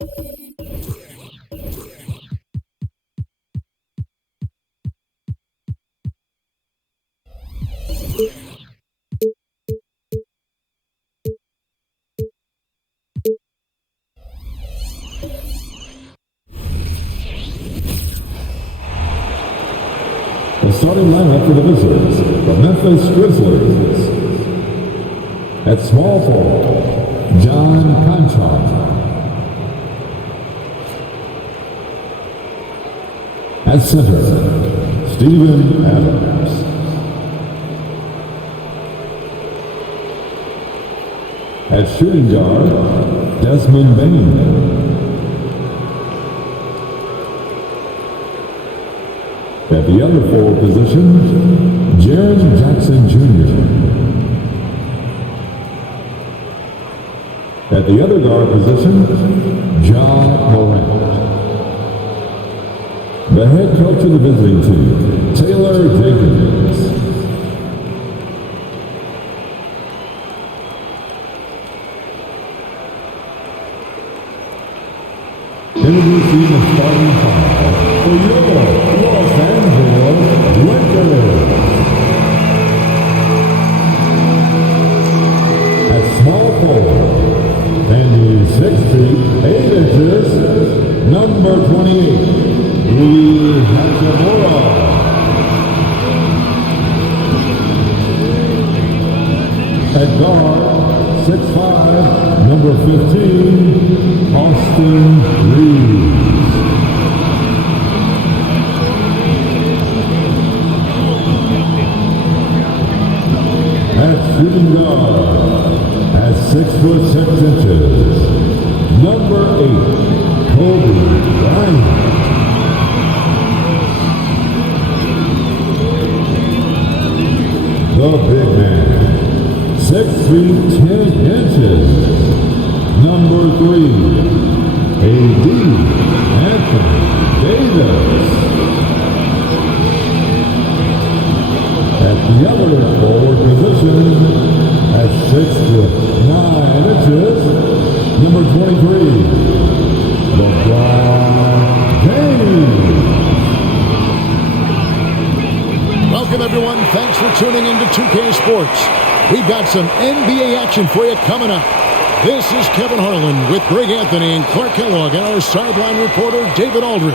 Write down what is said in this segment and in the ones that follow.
The starting lineup for the visitors, the Memphis Grizzlies. At small forward, John Conchar. At center, Stephen Adams. At shooting guard, Desmond Bain. At the other forward position, Jaron Jackson Jr. At the other guard position, John Morant. The head coach of the visiting team, Taylor Jenkins. Introducing the starting five for your Los Angeles Lakers. At small forward, standing 6 feet 8 inches, number 28, Rui Hachimura. At guard, 6'5", number 15, Austin Reeves. At shooting guard, at 6'6" number 8, Kobe Bryant. The big man, 6 feet 10 inches, number 3, A.D. Anthony Davis. At the other forward position, at 6'9" number 23, LeBron James. Welcome, everyone. Thanks for tuning in to 2K Sports. We've got some NBA action for you coming up. This is Kevin Harlan with Greg Anthony and Clark Kellogg and our sideline reporter, David Aldridge.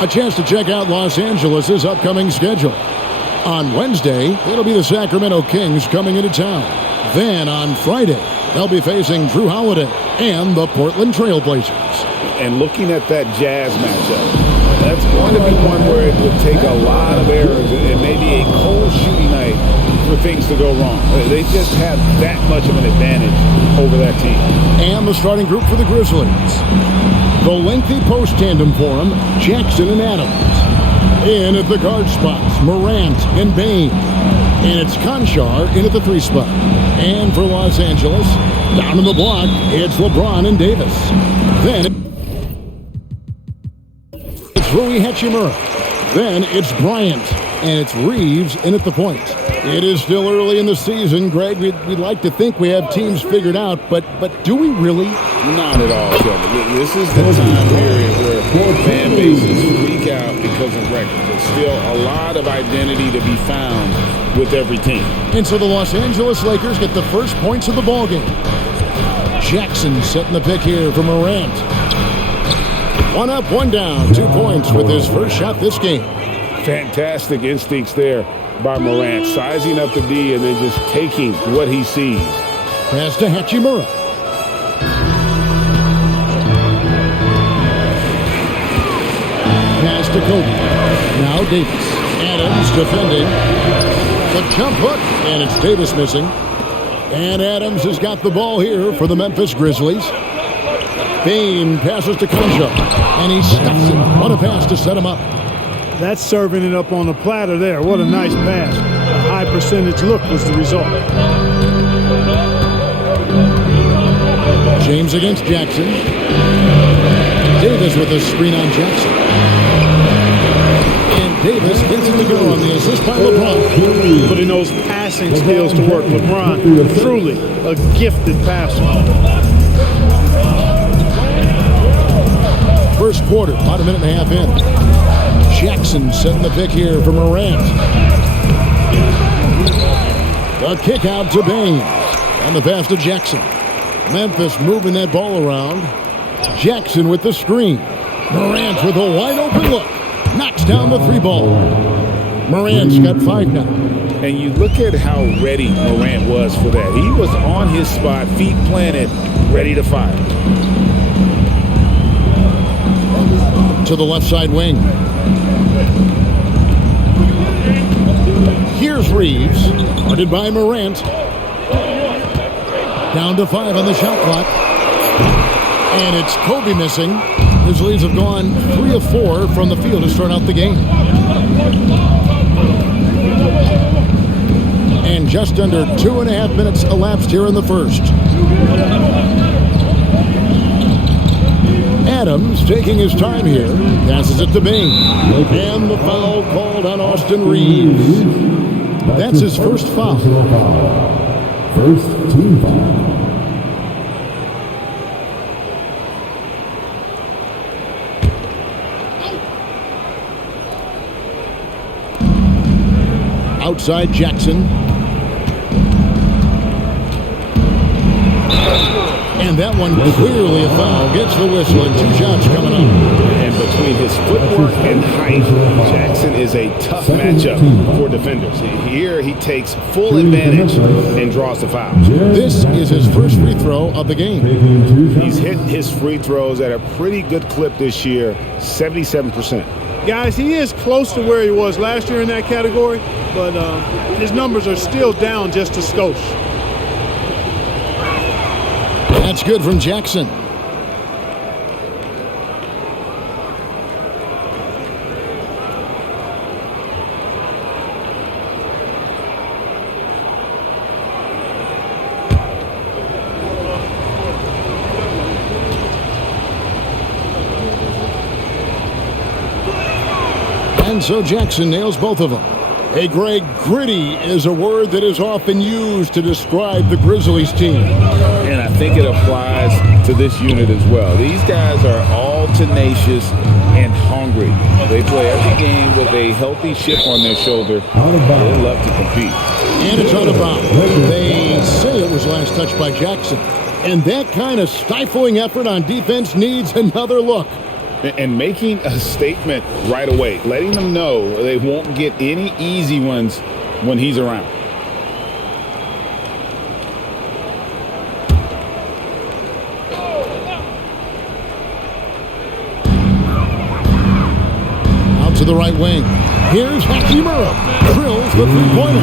A chance to check out Los Angeles' upcoming schedule. On Wednesday, it'll be the Sacramento Kings coming into town. Then on Friday, they'll be facing Drew Holiday and the Portland Trail Blazers. And looking at that Jazz matchup, that's going to be one where it will take a lot of errors and maybe a cold shooting night for things to go wrong. They just have that much of an advantage over that team. And the starting group for the Grizzlies. The lengthy post tandem for them, Jackson and Adams. In at the guard spots, Morant and Bain. And it's Conchar in at the 3 spot. And for Los Angeles, down in the block, it's LeBron and Davis. Then it's Rui Hachimura. Then it's Bryant. And it's Reeves in at the point. It is still early in the season, Greg. We'd like to think we have teams figured out, but do we really? Not at all, Kevin. This is the time period where fan bases freak out because of records. There's still a lot of identity to be found with every team. And so the Los Angeles Lakers get the first points of the ballgame. Jackson setting the pick here for Morant. 1 up, 1 down, 2 points with his first shot this game. Fantastic instincts there by Morant, sizing up the D and then just taking what he sees. Pass to Hachimura. Pass to Kobe. Now Davis. Adams defending. The jump hook, and it's Davis missing. And Adams has got the ball here for the Memphis Grizzlies. Bain passes to Conchar, and he stuffs it. What a pass to set him up. That's serving it up on the platter there. What a nice pass. A high percentage look was the result. James against Jackson. Davis with a screen on Jackson. And Davis gets it to go on the assist by LeBron. Putting those passing skills to work. LeBron, truly a gifted passer. First quarter, about a minute and a half in. Jackson setting the pick here for Morant. The kick out to Baines. And the pass to Jackson. Memphis moving that ball around. Jackson with the screen. Morant with a wide open look. Knocks down the three ball. Morant's got 5 now. And you look at how ready Morant was for that. He was on his spot, feet planted, ready to fire. To the left side wing. Here's Reeves. Guarded by Morant. Down to 5 on the shot clock. And it's Kobe missing. His leads have gone 3 of 4 from the field to start out the game. And just under 2.5 minutes elapsed here in the first. Adams taking his time here. Passes it to Bain. And the foul called on Austin Reeves. That's his first foul. First team foul. Outside Jackson. And that one clearly a foul. Gets the whistle and 2 shots coming up. And between his footwork and height, Jackson is a tough matchup for defenders. Here he takes full advantage and draws the foul. This is his first free throw of the game. He's hit his free throws at a pretty good clip this year, 77%. Guys, he is close to where he was last year in that category, but his numbers are still down just a skosh. That's good from Jackson. And so Jackson nails both of them. Hey, Greg, gritty is a word that is often used to describe the Grizzlies team. And I think it applies to this unit as well. These guys are all tenacious and hungry. They play every game with a healthy chip on their shoulder. They love to compete. And it's out of bounds. They say it was last touched by Jackson. And that kind of stifling effort on defense needs another look. And making a statement right away, letting them know they won't get any easy ones when he's around. Out to the right wing. Here's Hachimura. Drills the three-pointer.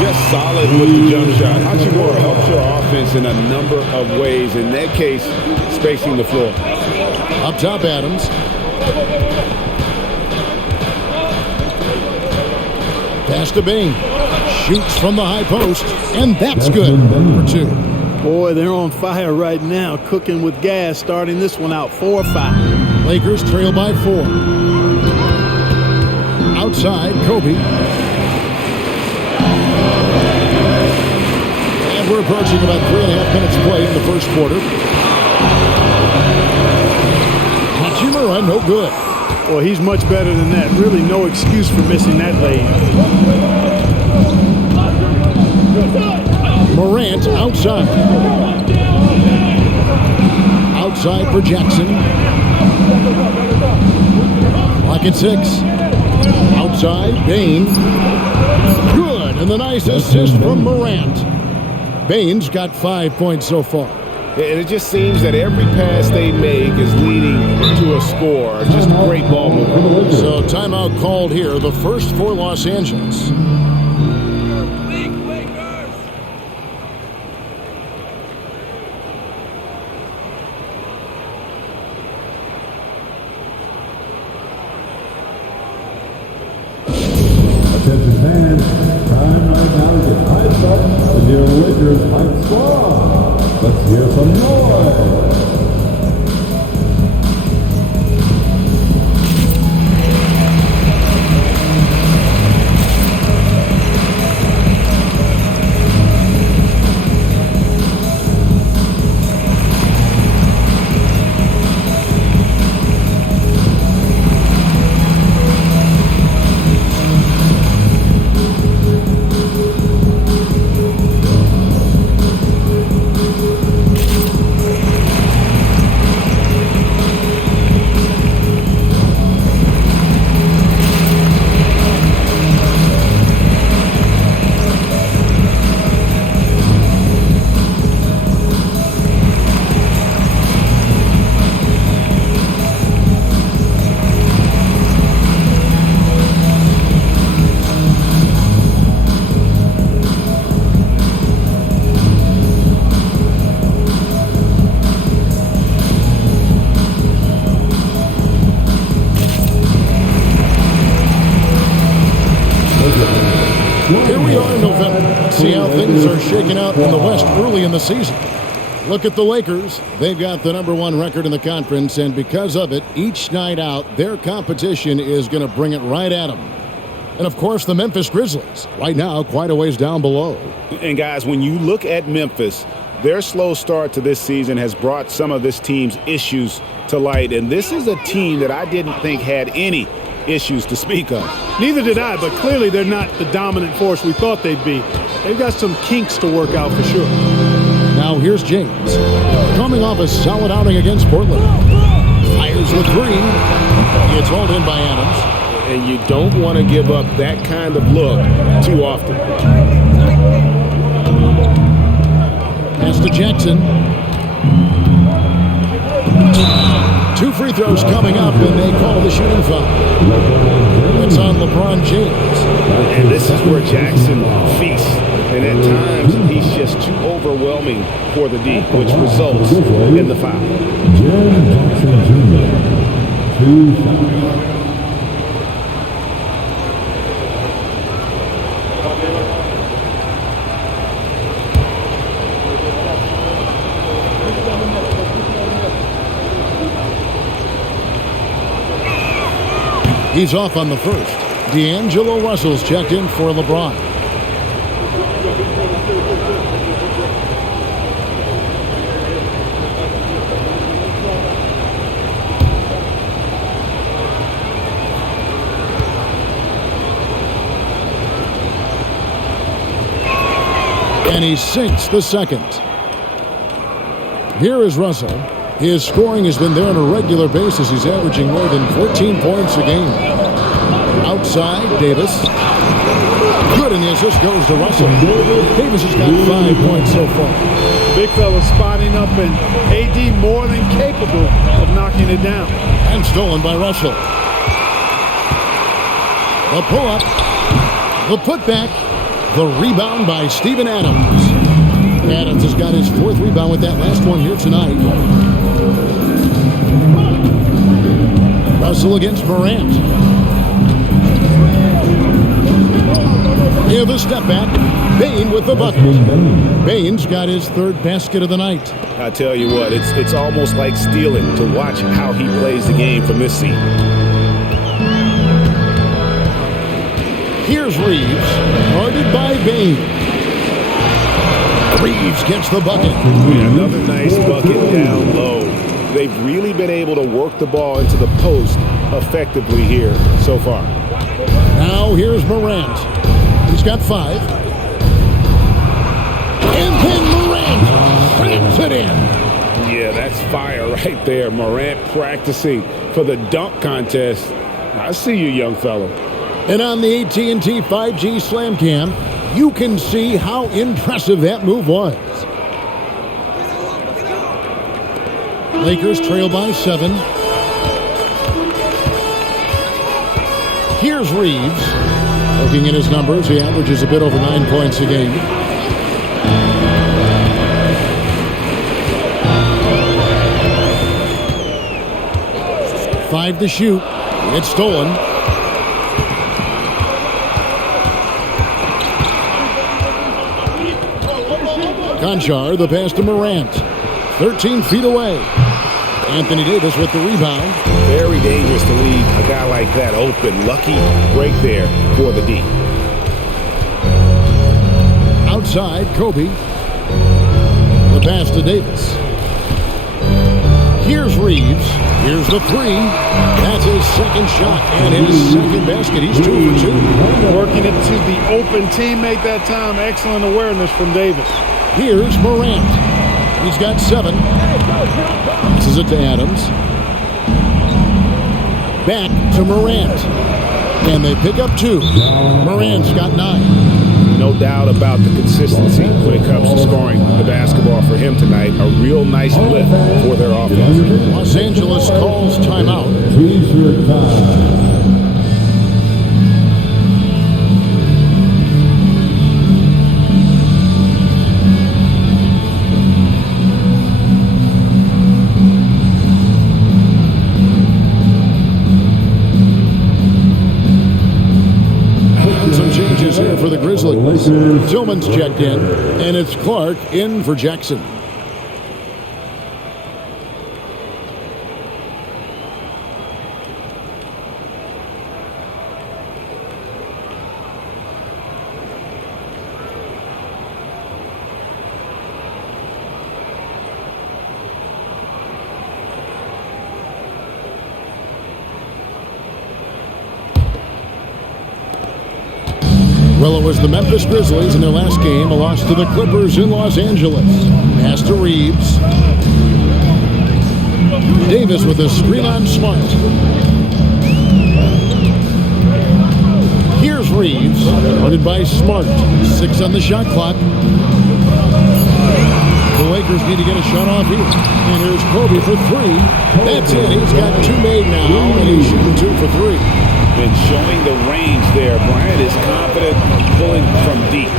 Just solid with the jump shot. Hachimura helps your offense in a number of ways. In that case, spacing the floor. Up top, Adams. Pass to Bain. Shoots from the high post. And that's good for 2. Boy, they're on fire right now, cooking with gas, starting this one out 4-5. Lakers trail by 4. Outside, Kobe. And we're approaching about 3.5 minutes played in the first quarter. Hachimura, no good. Well, he's much better than that. Really no excuse for missing that lane. Morant outside. Outside for Jackson. Clock at 6. Outside, Bain. Good, and the nice assist from Morant. Bain's got 5 points so far. And it just seems that every pass they make is leading to a score. Just great ball movement. So timeout called here, the first for Los Angeles. Attention fans, time right now to get hyped up with your Lakers hype squad. Let's hear some noise. are shaken out in the West early in the season. Look at the Lakers. They've got the #1 record in the conference, and because of it, each night out, their competition is going to bring it right at them. And, of course, the Memphis Grizzlies, right now quite a ways down below. And, guys, when you look at Memphis, their slow start to this season has brought some of this team's issues to light. And this is a team that I didn't think had any issues to speak of. Neither did I, but clearly they're not the dominant force we thought they'd be. They've got some kinks to work out for sure. Now here's James, coming off a solid outing against Portland. Fires the three. It's hauled in by Adams. And you don't want to give up that kind of look too often. Pass to Jackson. 2 free throws coming up, and they call the shooting foul. It's on LeBron James. And this is where Jackson feasts. And at times, he's just too overwhelming for the D, which results in the foul. Jaren Jackson Jr. 2 fouls. He's off on the first. D'Angelo Russell's checked in for LeBron. And he sinks the second. Here is Russell. His scoring has been there on a regular basis. He's averaging more than 14 points a game. Outside, Davis. Good, and the assist goes to Russell. Davis has got 5 points so far. Big fella spotting up, and AD more than capable of knocking it down. And stolen by Russell. The pull-up. The putback. The rebound by Steven Adams. Adams has got his 4th rebound with that last one here tonight. Russell against Morant. Here the step back. Bane with the bucket. Bane's got his 3rd basket of the night. I tell you what, it's almost like stealing to watch how he plays the game from this seat. Here's Reeves, guarded by Bane. Reeves gets the bucket. Yeah, another nice bucket down low. They've really been able to work the ball into the post effectively here so far. Now here's Morant. He's got 5. And then Morant slams it in. Yeah, that's fire right there. Morant practicing for the dunk contest. I see you, young fella. And on the AT&T 5G Slam Cam, you can see how impressive that move was. Lakers trail by 7. Here's Reeves. Looking at his numbers, he averages a bit over 9 points a game. Five to shoot. It's stolen. Conchar, the pass to Morant. 13 feet away. Anthony Davis with the rebound. Very dangerous to leave a guy like that open. Lucky break there for the D. Outside, Kobe. The pass to Davis. Here's Reeves. Here's the 3. That's his 2nd shot and his 2nd basket. He's 2 for 2. Working it to the open teammate that time. Excellent awareness from Davis. Here's Morant. He's got 7. This is it to Adams. Back to Morant. And they pick up 2. Morant's got 9. No doubt about the consistency when it comes to scoring the basketball for him tonight. A real nice lift for their offense. Los Angeles calls timeout. T-shirt time. for the Grizzlies. Tillman's checked in, and it's Clark in for Jackson. Well, it was the Memphis Grizzlies in their last game, a loss to the Clippers in Los Angeles. Pass to Reeves. Davis with a screen on Smart. Here's Reeves, guarded by Smart. 6 on the shot clock. The Lakers need to get a shot off here. And here's Kobe for 3. That's it. He's got 2 made now, and he's shooting 2 for 3. Been showing the range there. Bryant is confident pulling from deep.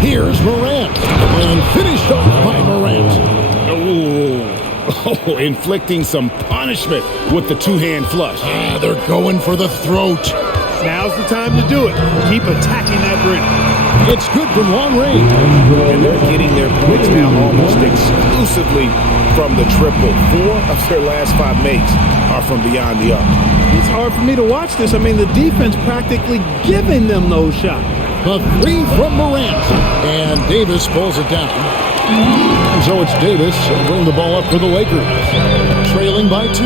Here's Morant. And finished off by Morant. Oh, inflicting some punishment with the two-hand flush. They're going for the throat. Now's the time to do it. Keep attacking that rim. It's good from long range. And they're getting their points now almost exclusively from the triple. 4 of their last 5 makes are from beyond the arc. It's hard for me to watch this. I mean, the defense practically giving them those shots. A 3 from Morant. And Davis pulls it down. And so it's Davis bring the ball up for the Lakers. Trailing by 2.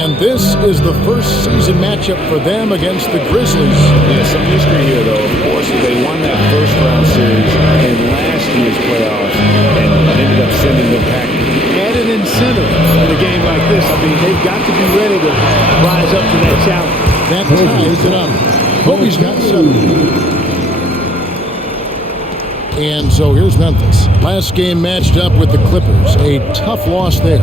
And this is the first season matchup for them against the Grizzlies. Yeah, some history here, though. Of course, they won that first-round series in last year's playoffs and ended up sending them back. Added incentive in a game like this. I mean, they've got to be ready to rise up to that challenge. That ties it up. Kobe's got 7. And so here's Memphis. Last game matched up with the Clippers. A tough loss there.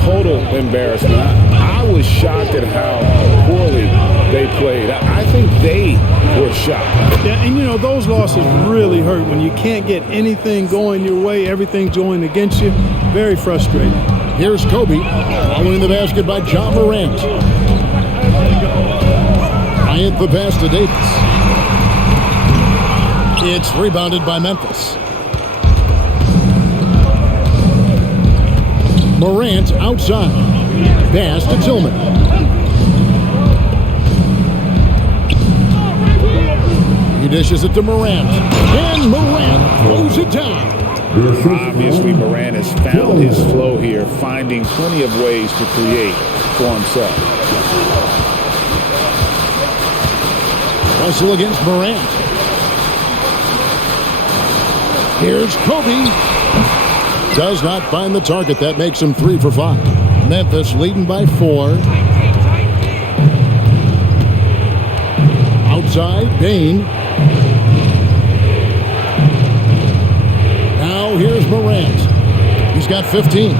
Total embarrassment. I was shocked at how poorly they played. I think they were shocked. Yeah, and you know, those losses really hurt when you can't get anything going your way, everything's going against you. Very frustrating. Here's Kobe, following the basket by John Morant. Bryant the pass to Davis. It's rebounded by Memphis. Morant outside. Pass to Tillman. He dishes it to Morant. And Morant throws it down. Obviously, Morant has found his flow here, finding plenty of ways to create for himself. Russell against Morant. Here's Kobe. Does not find the target. That makes him 3 for 5. Memphis leading by 4. Outside, Bain. Now here's Morant. He's got 15.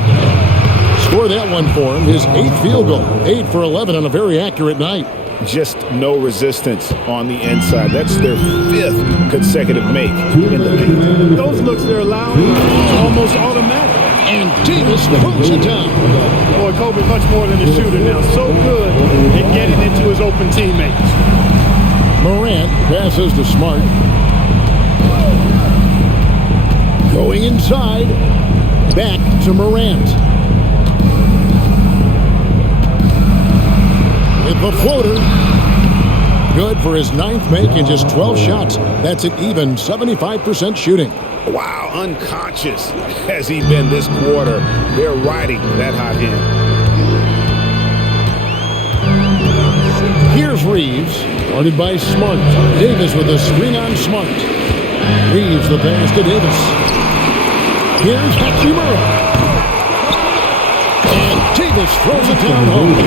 Score that one for him. His 8th field goal. 8 for 11 on a very accurate night. Just no resistance on the inside. That's their 5th consecutive make in the paint. Those looks they're allowing are almost automatic. And Davis throws it down. Boy, Kobe much more than a shooter now. So good at getting into his open teammates. Morant passes to Smart. Going inside. Back to Morant. With the floater. Good for his 9th make in just 12 shots. That's an even 75% shooting. Wow, unconscious has he been this quarter. They're riding that hot hand. Here's Reeves, guarded by Smart. Davis with a screen on Smart. Reeves the pass to Davis. Here's Hachimura. And Davis throws it down home.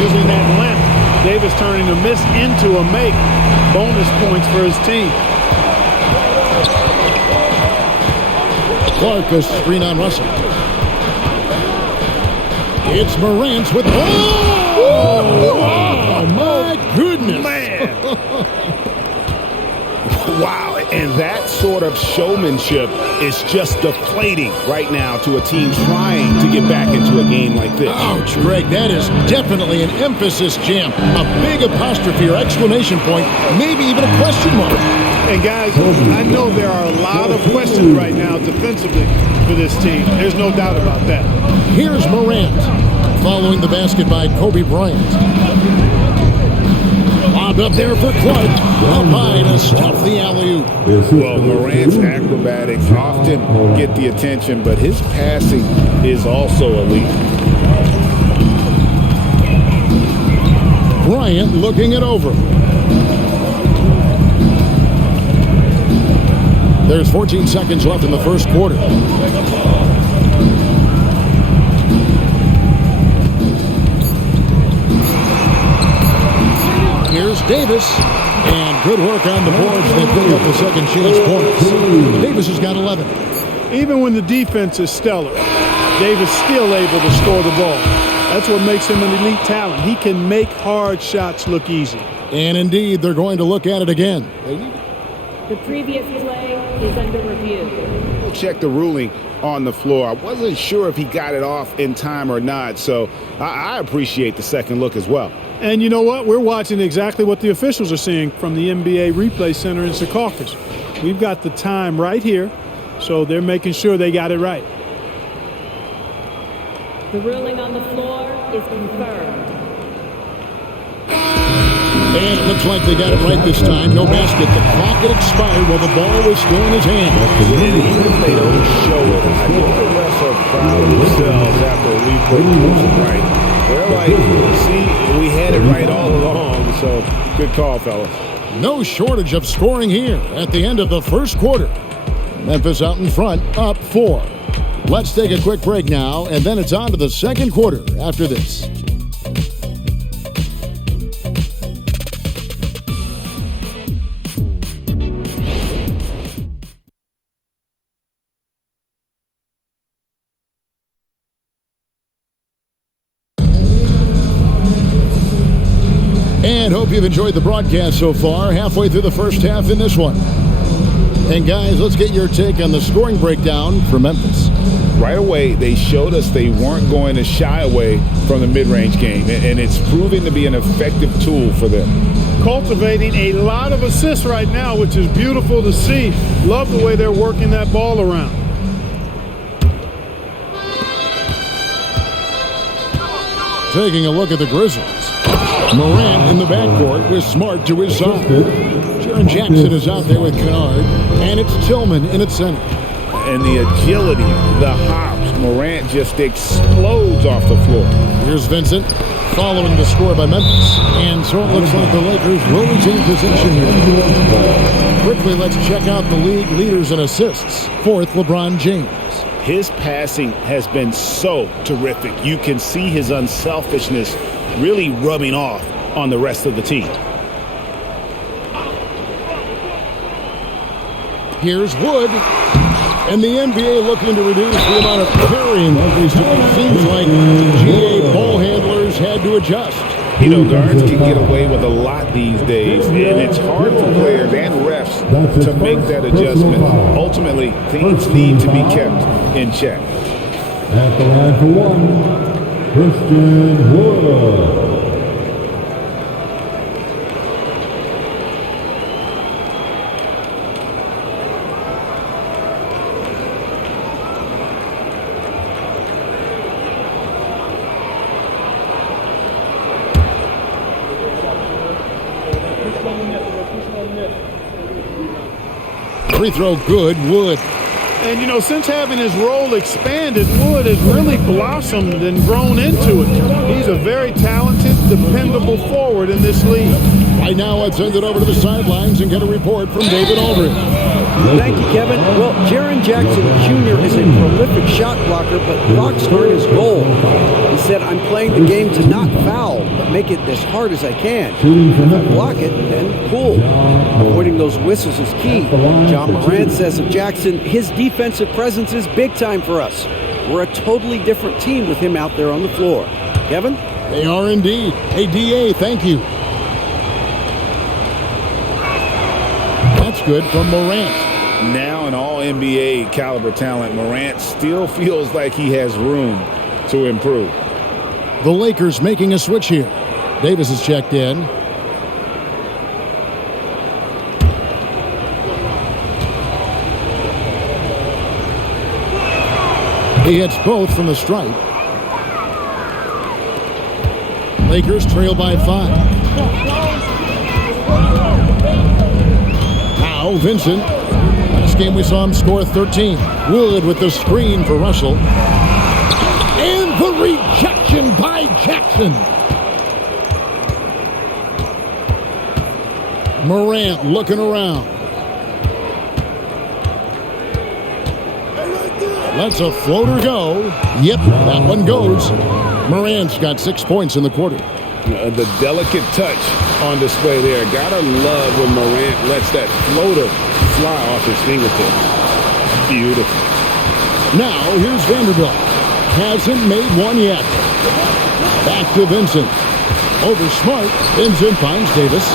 Using that length, Davis turning a miss into a make. Bonus points for his team. Clark a screen on Russell. It's Morant with... Oh, my goodness. Man. Wow. And that sort of showmanship is just deflating right now to a team trying to get back into a game like this. Ouch, Greg, that is definitely an emphasis jam. A big apostrophe or exclamation point, maybe even a question mark. And guys, I know there are a lot of questions right now defensively for this team. There's no doubt about that. Here's Morant, following the basket by Kobe Bryant. Lobbed up there for Clark. Up high to stuff the alley-oop. Well, Morant's acrobatics often get the attention, but his passing is also elite. Bryant looking it over. There's 14 seconds left in the first quarter. Here's Davis, and good work on the boards. They pick up the second chance points. Davis has got 11. Even when the defense is stellar, Davis still able to score the ball. That's what makes him an elite talent. He can make hard shots look easy. And indeed, they're going to look at it again. The previous play is under review. We'll check the ruling on the floor. I wasn't sure if he got it off in time or not, so I appreciate the second look as well. And you know what? We're watching exactly what the officials are seeing from the NBA Replay Center in Secaucus. We've got the time right here, so they're making sure they got it right. The ruling on the floor is confirmed. And it looks like they got it right this time. No basket. The clock had expired while the ball was still in his hand. And even if they don't show it, I think the refs are proud of themselves after a replay proves it right. They're like, see, we had it right all along, so good call, fellas. No shortage of scoring here at the end of the first quarter. Memphis out in front, up 4. Let's take a quick break now, and then it's on to the second quarter after this. And hope you've enjoyed the broadcast so far. Halfway through the first half in this one. And guys, let's get your take on the scoring breakdown for Memphis. Right away, they showed us they weren't going to shy away from the mid-range game, and it's proving to be an effective tool for them. Cultivating a lot of assists right now, which is beautiful to see. Love the way they're working that ball around. Taking a look at the Grizzlies. Morant in the backcourt with Smart to his side. Jaren Jackson is out there with Kennard, and it's Tillman in its center. And the agility, the hops, Morant just explodes off the floor. Here's Vincent following the score by Memphis. And so it looks like the Lakers will retain possession here. Quickly, let's check out the league leaders in assists. 4th, LeBron James. His passing has been so terrific. You can see his unselfishness really rubbing off on the rest of the team. Here's Wood. And the NBA looking to reduce the amount of carrying of these teams. Seems like GA ball handlers had to adjust. You know, guards can get away with a lot these days, and it's hard for players and refs to make that adjustment. Ultimately, things need to be kept in check. At the line for one, Christian Wood. Free throw good, Wood. And, you know, since having his role expanded, Wood has really blossomed and grown into it. He's a very talented, dependable forward in this league. Right now, let's send it over to the sidelines and get a report from David Aldridge. Thank you, Kevin. Well, Jaren Jackson Jr. is a prolific shot blocker, but blocks aren't his goal. He said, I'm playing the game to not foul, but make it as hard as I can. If I block it, then cool. Avoiding those whistles is key. John Morant says of Jackson, his defensive presence is big time for us. We're a totally different team with him out there on the floor. Kevin? They are indeed. Hey, DA, thank you. That's good from Morant. Now an all-NBA caliber talent, Morant still feels like he has room to improve. The Lakers making a switch here. Davis is checked in. He hits both from the stripe. Lakers trail by 5. Now Vincent. Last game we saw him score 13. Wood with the screen for Russell. And the rejection by Jackson. Morant looking around. Lets a floater go. Yep, that one goes. Morant's got 6 points in the quarter. The delicate touch on display there. Gotta love when Morant lets that floater fly off his fingertips. Beautiful. Now, here's Vanderbilt. Hasn't made one yet. Back to Vincent. Over Smart. Vincent finds Davis.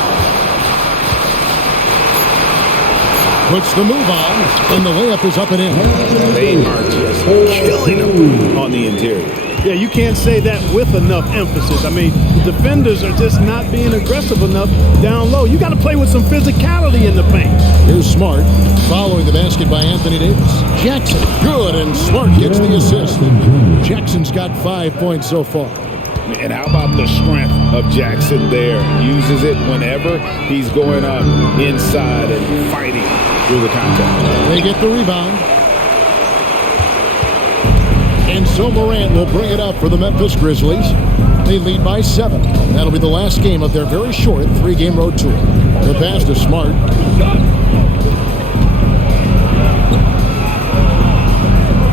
Puts the move on, and the layup is up and in. They are just killing him on the interior. Yeah, you can't say that with enough emphasis. I mean, defenders are just not being aggressive enough down low. You got to play with some physicality in the paint. Here's Smart, following the basket by Anthony Davis. Jackson, good, and Smart gets the assist. Jackson's got 5 points so far. And how about the strength of Jackson there? Uses it whenever he's going up inside and fighting through the contact. They get the rebound. And so Morant will bring it up for the Memphis Grizzlies. They lead by 7. That'll be the last game of their very short 3-game road tour. The pass to Smart.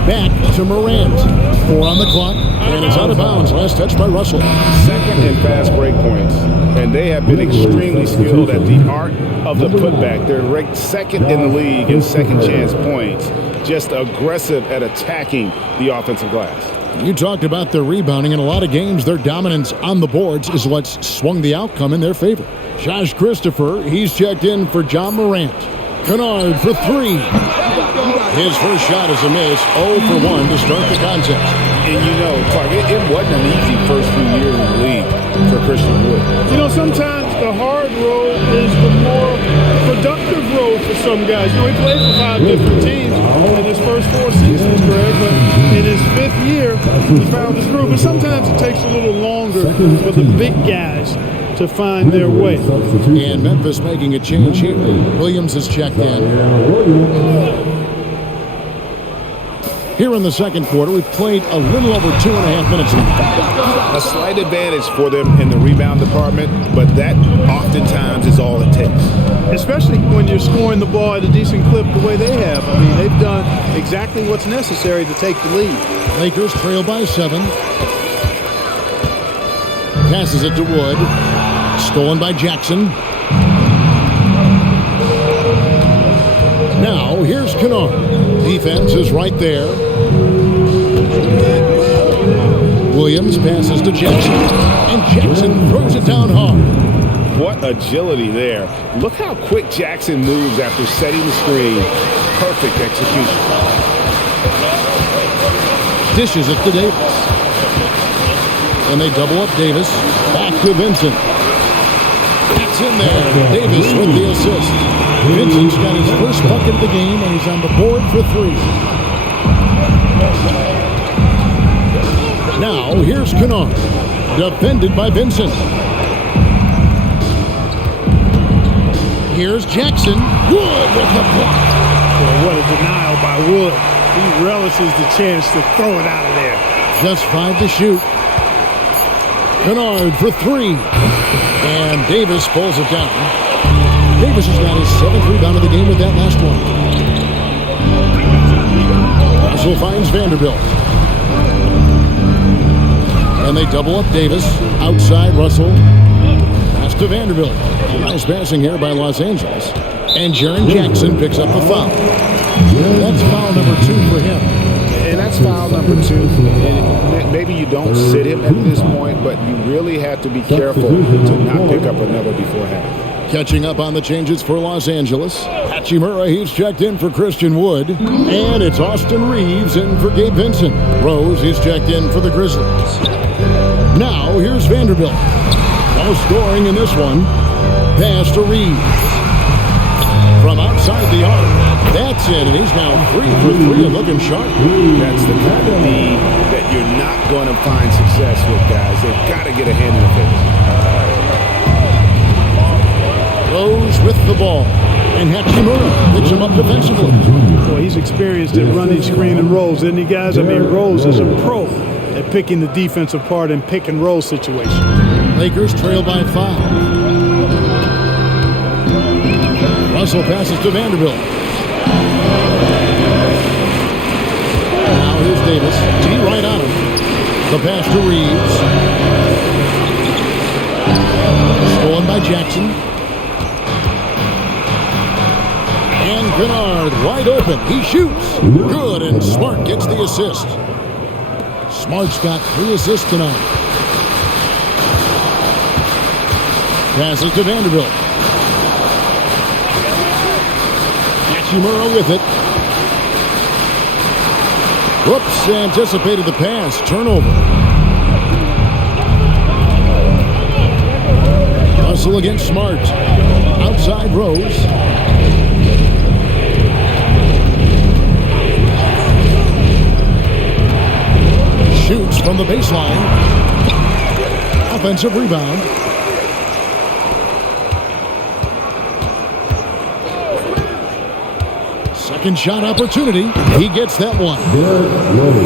Back to Morant. 4 on the clock. And it's out of bounds. Last touch by Russell. Second and fast break points. And they have been extremely skilled at the art of the putback. They're ranked second in the league in second chance points. Just aggressive at attacking the offensive glass. You talked about their rebounding. In a lot of games, their dominance on the boards is what's swung the outcome in their favor. Josh Christopher, he's checked in for John Morant. Kennard for 3. His first shot is a miss. 0 for 1 to start the contest. And you know, Clark, it wasn't an easy first few years in the league for Christian Wood. You know, sometimes the hard road is the more productive road for some guys. You know, he played for 5 different teams in his first 4 seasons, Greg, but in his 5th year, he found his groove. But sometimes it takes a little longer for the big guys to find their way. And Memphis making a change here. Williams is checked in. Here in the second quarter, we've played a little over 2.5 minutes now. A slight advantage for them in the rebound department, but that oftentimes is all it takes. Especially when you're scoring the ball at a decent clip the way they have. I mean, they've done exactly what's necessary to take the lead. Lakers trail by 7. Passes it to Wood. Stolen by Jackson. Now, here's Kennard. Defense is right there. Williams passes to Jackson. And Jackson throws it down hard. What agility there. Look how quick Jackson moves after setting the screen. Perfect execution. Dishes it to Davis. And they double up Davis. Back to Vincent. That's in there. Davis with the assist. Vincent's got his first bucket of the game, and he's on the board for 3. Now, here's Kennard. Defended by Vincent. Here's Jackson. Wood with the block. Well, what a denial by Wood. He relishes the chance to throw it out of there. Just 5 to shoot. Kennard for 3. And Davis pulls it down. Davis has got his 7th rebound of the game with that last one. Russell finds Vanderbilt. And they double up Davis. Outside Russell. Pass to Vanderbilt. Nice passing here by Los Angeles. And Jaren Jackson picks up the foul. That's foul number 2 for him. And that's foul number 2. And maybe you don't sit him at this point, but you really have to be careful to not pick up another before half. Catching up on the changes for Los Angeles. Hachimura, he's checked in for Christian Wood. And it's Austin Reeves in for Gabe Vincent. Rose, he's checked in for the Grizzlies. Now, here's Vanderbilt. No scoring in this one. Pass to Reeves. From outside the arc. That's it, and he's now 3 for 3 and looking sharp. That's the kind of need that you're not going to find success with, guys. They've got to get a hand in the face. Rose with the ball. And Hachimura picks him up defensively. Boy, he's experienced at running screen and rolls, isn't he, guys? I mean, Rose is a pro at picking the defensive part and pick and roll situation. Lakers trail by 5. Russell passes to Vanderbilt. Now here's Davis. T right on him. The pass to Reeves. Stolen by Jackson. And Kennard wide open. He shoots. Good, and Smart gets the assist. Smart's got 3 assists tonight. Passes to Vanderbilt. Hachimura with it. Whoops, anticipated the pass. Turnover. Russell against Smart. Outside Rose. Shoots from the baseline. Offensive rebound. Second shot opportunity. He gets that one.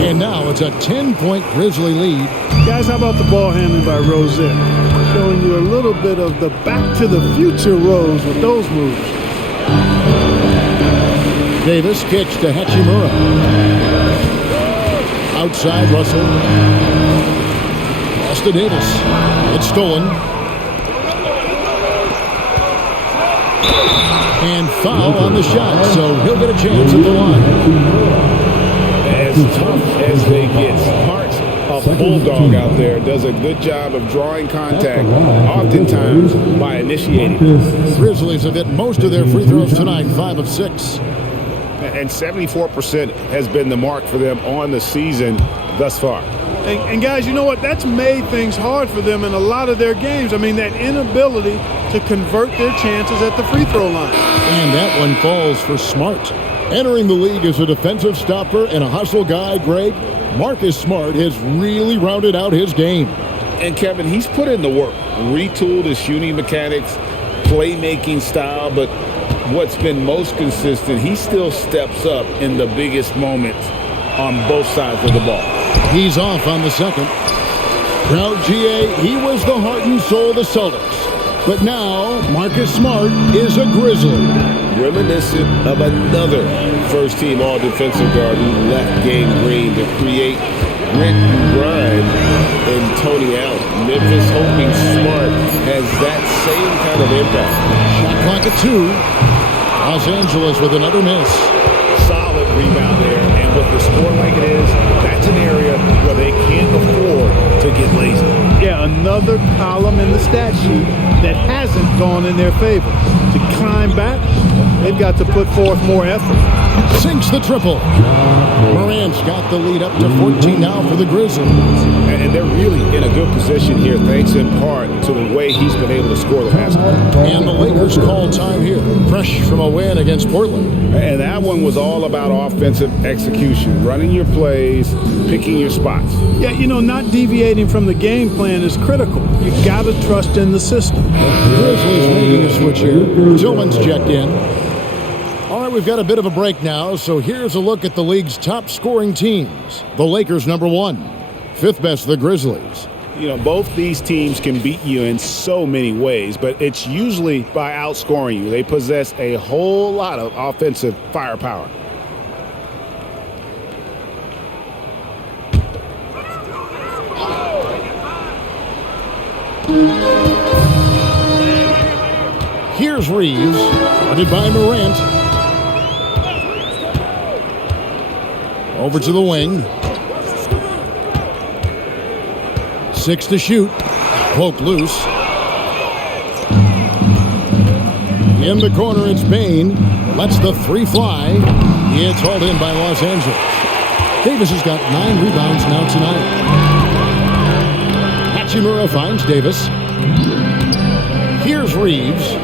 And now it's a 10-point Grizzly lead. Guys, how about the ball handling by Rose? Showing you a little bit of the back to the future Rose with those moves. Davis kicks to Hachimura. Outside Russell. Pass to Davis. It's stolen. And foul on the shot, so he'll get a chance at the line. As tough as they get, Smart's a bulldog out there. Does a good job of drawing contact, oftentimes by initiating. Grizzlies have hit most of their free throws tonight, 5 of 6. And 74% has been the mark for them on the season thus far. And guys, you know what? That's made things hard for them in a lot of their games. I mean, that inability to convert their chances at the free throw line. And that one falls for Smart. Entering the league as a defensive stopper and a hustle guy, Greg, Marcus Smart has really rounded out his game. And Kevin, he's put in the work, retooled his shooting mechanics, playmaking style, but what's been most consistent, he still steps up in the biggest moments on both sides of the ball. He's off on the second. Proud GA, he was the heart and soul of the Celtics. But now, Marcus Smart is a Grizzly. Reminiscent of another first-team all-defensive guard who left Game Green to create grit and grind in Tony Allen. Memphis hoping Smart has that same kind of impact. Shot clock at 2. Los Angeles with another miss. Solid rebound there, and with the score like it is, that's an area where they can't afford to get lazy. Yeah, another column in the stat sheet that hasn't gone in their favor. To climb back, they've got to put forth more effort. Sinks the triple. Morant's got the lead up to 14 now for the Grizzlies. And they're really in a good position here, thanks in part to the way he's been able to score the basketball. And the Lakers call time here, fresh from a win against Portland. And that one was all about offensive execution, running your plays, picking your spots. Yeah, you know, not deviating from the game plan is critical. You got to trust in the system. Grizzlies making a switch here. Tillman's checked in. All right, we've got a bit of a break now, so here's a look at the league's top scoring teams. The Lakers, number 1. 5th best, the Grizzlies. You know, both these teams can beat you in so many ways, but it's usually by outscoring you. They possess a whole lot of offensive firepower. Here's Reeves, guarded by Morant. Over to the wing. 6 to shoot. Poke loose. In the corner, it's Bain. Lets the three fly. It's hauled in by Los Angeles. Davis has got 9 rebounds now tonight. Hachimura finds Davis. Here's Reeves.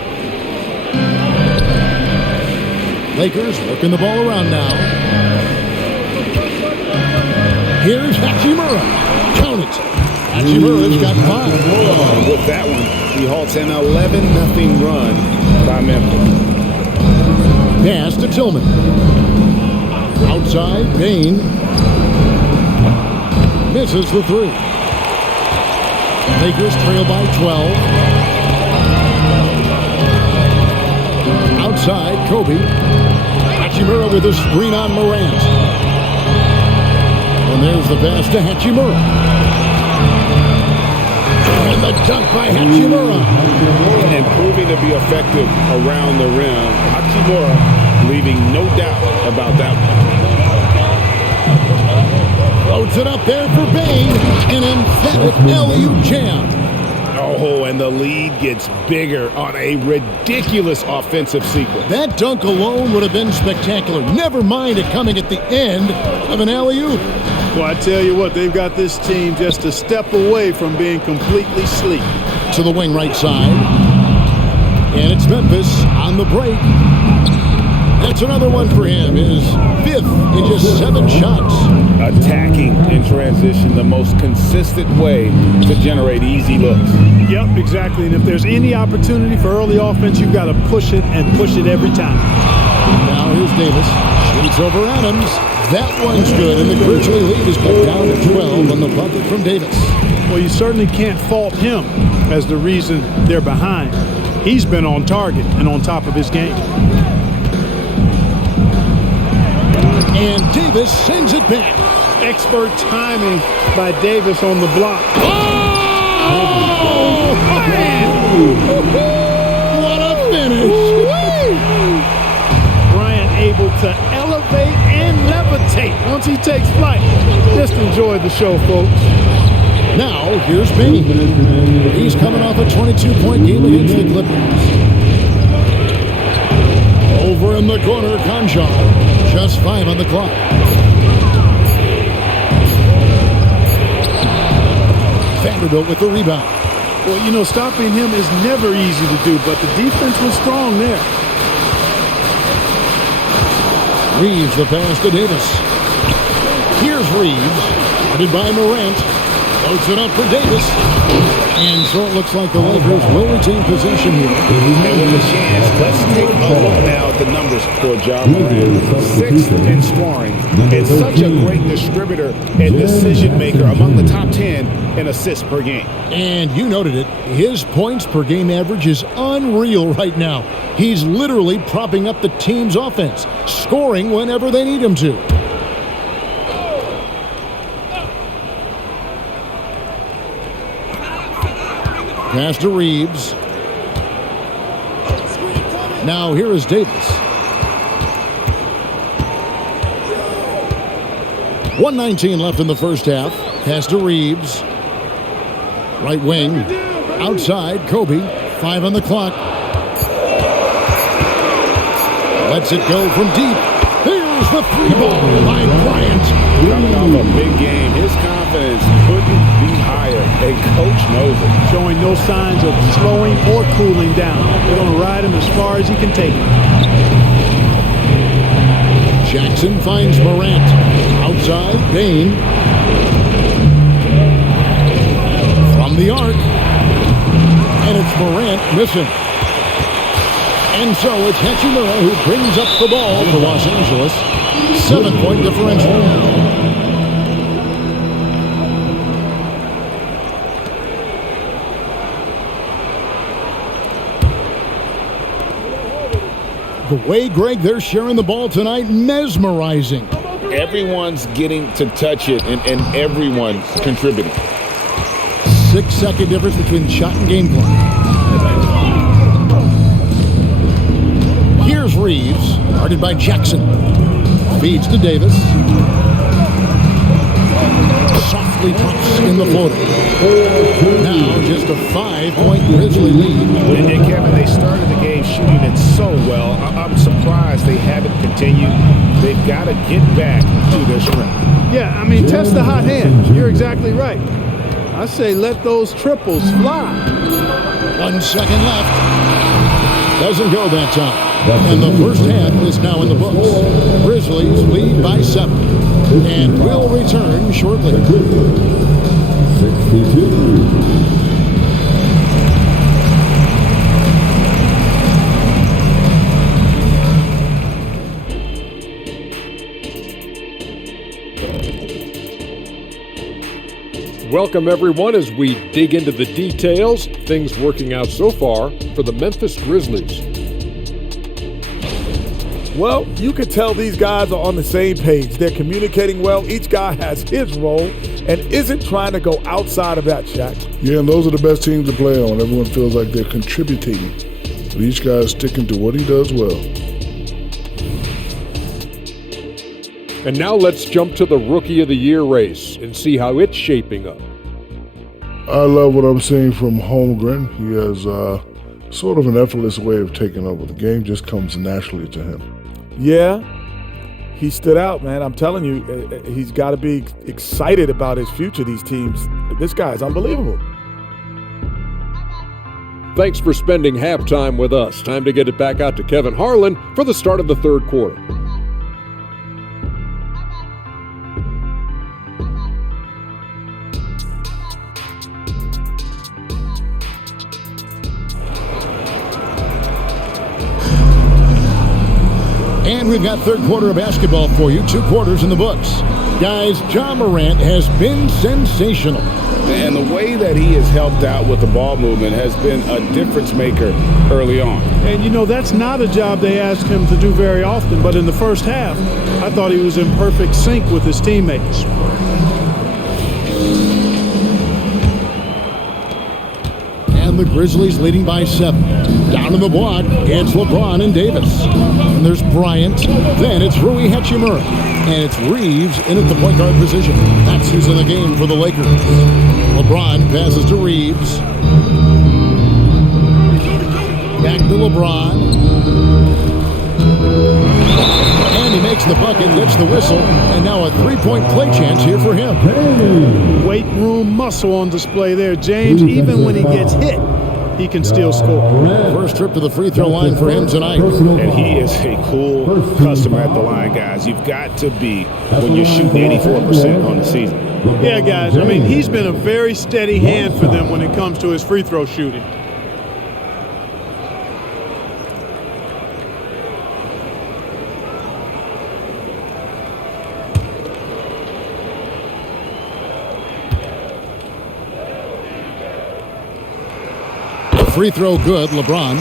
Lakers working the ball around now. Here's Hachimura. Count it. Hachimura's got 5. With that one, he halts an 11-0 run by Memphis. Pass to Tillman. Outside, Bain. Misses the 3. Lakers trail by 12. Outside, Kobe. Hachimura with a screen on Morant. And there's the pass to Hachimura. And the dunk by Hachimura. And proving to be effective around the rim. Hachimura leaving no doubt about that one. Floats it up there for Bain. An emphatic alley-oop jam. Oh, and the lead gets bigger on a ridiculous offensive sequence. That dunk alone would have been spectacular. Never mind it coming at the end of an alley-oop. Well, I tell you what, they've got this team just a step away from being completely sleep. To the wing right side. And it's Memphis on the break. That's another one for him. His 5th in just 7 shots. Attacking in transition, the most consistent way to generate easy looks. Yep, exactly. And if there's any opportunity for early offense, you've got to push it and push it every time. Now here's Davis. Shoots over Adams. That one's good, and the Grizzly lead is cut down to 12 on the bucket from Davis. Well, you certainly can't fault him as the reason they're behind. He's been on target and on top of his game. And Davis sends it back. Expert timing by Davis on the block. Oh, man! What a finish! Bryant able to elevate and levitate once he takes flight. Just enjoy the show, folks. Now, here's Bain. He's coming off a 22-point game against the Clippers. Over in the corner, Conjar. Just 5 on the clock. Vanderbilt with the rebound. Well, you know, stopping him is never easy to do, but the defense was strong there. Reeves the pass to Davis. Here's Reeves. Guarded by Morant. Floats it up for Davis. And so it looks like the Lakers will retain possession here. And with a chance, let's take a look now at the numbers for Ja Morant. 6th in scoring, and such a great distributor and decision maker, among the top 10 in assists per game. And you noted it, his points per game average is unreal right now. He's literally propping up the team's offense, scoring whenever they need him to. Pass to Reeves. Now here is Davis. 1:19 left in the first half. Pass to Reeves. Right wing. Outside, Kobe. 5 on the clock. Lets it go from deep. Here's the 3-ball by Bryant. Coming off a big game, his confidence couldn't be higher. A coach knows it. Showing no signs of slowing or cooling down. They're going to ride him as far as he can take him. Jackson finds Morant. Outside, Bain. From the arc. And it's Morant missing. And so it's Hachimura who brings up the ball for Los Angeles. 7-point differential. The way, Greg, they're sharing the ball tonight, mesmerizing. Everyone's getting to touch it, and everyone's contributing. 6-second difference between shot and game clock. Here's Reeves, guarded by Jackson. Feeds to Davis. Softly drops in the floater. Now just a 5-point Grizzly lead. And Kevin, they started the game shooting it so well. I'm surprised they haven't continued. They've got to get back to their strength. Yeah, I mean, test the hot hand. You're exactly right. I say let those triples fly. 1 second left. Doesn't go that time. And the first half is now in the books. Grizzlies lead by 7. And will return shortly. 62. Welcome, everyone, as we dig into the details. Things working out so far for the Memphis Grizzlies. Well, you can tell these guys are on the same page. They're communicating well. Each guy has his role and isn't trying to go outside of that, Shaq. Yeah, and those are the best teams to play on. Everyone feels like they're contributing. But each guy is sticking to what he does well. And now let's jump to the Rookie of the Year race and see how it's shaping up. I love what I'm seeing from Holmgren. He has sort of an effortless way of taking over. The game just comes naturally to him. Yeah, he stood out, man. I'm telling you, he's got to be excited about his future, these teams. This guy is unbelievable. Thanks for spending halftime with us. Time to get it back out to Kevin Harlan for the start of the third quarter. And we've got third quarter of basketball for you. 2 quarters in the books. Guys, Ja Morant has been sensational. And the way that he has helped out with the ball movement has been a difference maker early on. And, you know, that's not a job they ask him to do very often. But in the first half, I thought he was in perfect sync with his teammates. And the Grizzlies leading by 7. Down in the block, it's LeBron and Davis. And there's Bryant. Then it's Rui Hachimura. And it's Reeves in at the point guard position. That's who's in the game for the Lakers. LeBron passes to Reeves. Back to LeBron. And he makes the bucket, gets the whistle, and now a 3-point play chance here for him. Weight room muscle on display there, James. Even when he gets hit, he can still score. First trip to the free throw line for him tonight. And he is a cool customer at the line, guys. You've got to be when you're shooting 84% on the season. Yeah, guys. I mean, he's been a very steady hand for them when it comes to his free throw shooting. Free throw good, LeBron.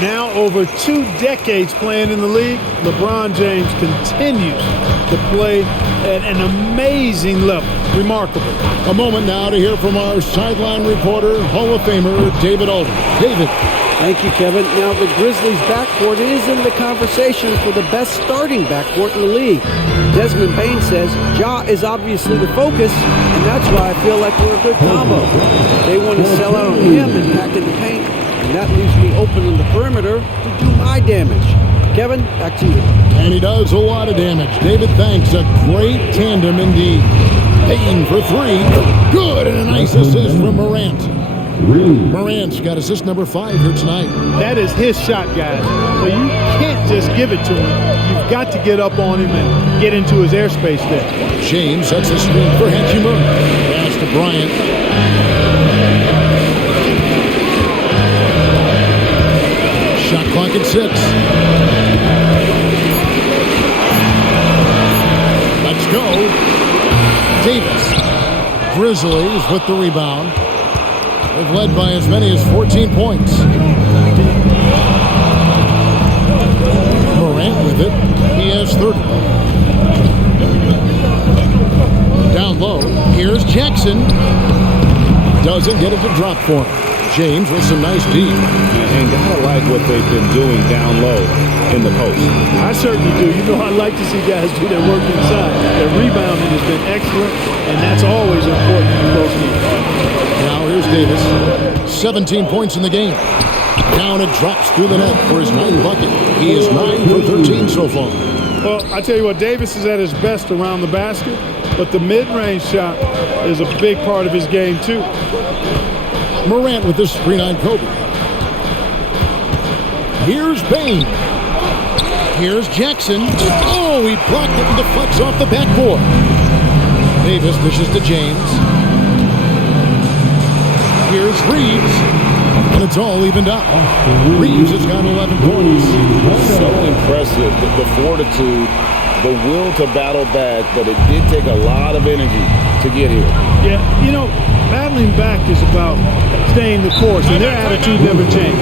Now over 2 decades playing in the league, LeBron James continues to play at an amazing level. Remarkable. A moment now to hear from our sideline reporter, Hall of Famer David Alden. David. Thank you, Kevin. Now, the Grizzlies' backcourt is in the conversation for the best starting backcourt in the league. Desmond Bain says Ja is obviously the focus, and that's why I feel like we're a good combo. They want to sell out on him and pack in the paint, and that leaves me open on the perimeter to do my damage. Kevin, back to you. And he does a lot of damage. David, thanks. A great tandem indeed. Bain for 3. Good, and a nice assist from Morant. Morant's got assist number 5 here tonight. That is his shot, guys. So you can't just give it to him. You've got to get up on him and get into his airspace there. James sets the screen for Hachimura. Pass to Bryant. Shot clock at 6. Let's go. Davis. Grizzlies with the rebound. They've led by as many as 14 points. Morant with it. He has 30. Down low. Here's Jackson. Doesn't get it to drop for him. James with some nice D. And gotta like what they've been doing down low in the post. I certainly do. You know, I like to see guys do their work inside. Their rebounding has been excellent, and that's always important in close games. Now here's Davis. 17 points in the game. Down it drops through the net for his 9th bucket. He is 9 for 13 so far. Well, I tell you what, Davis is at his best around the basket, but the mid-range shot is a big part of his game, too. Morant with the screen on Kobe. Here's Bain. Here's Jackson. Oh, he blocked it and deflects off the backboard. Davis dishes to James. Here's Reeves. And it's all evened up. Reeves has got 11 points. So impressive, the fortitude, the will to battle back, but it did take a lot of energy to get here. Yeah, you know, battling back is about staying the course, and their attitude never changed.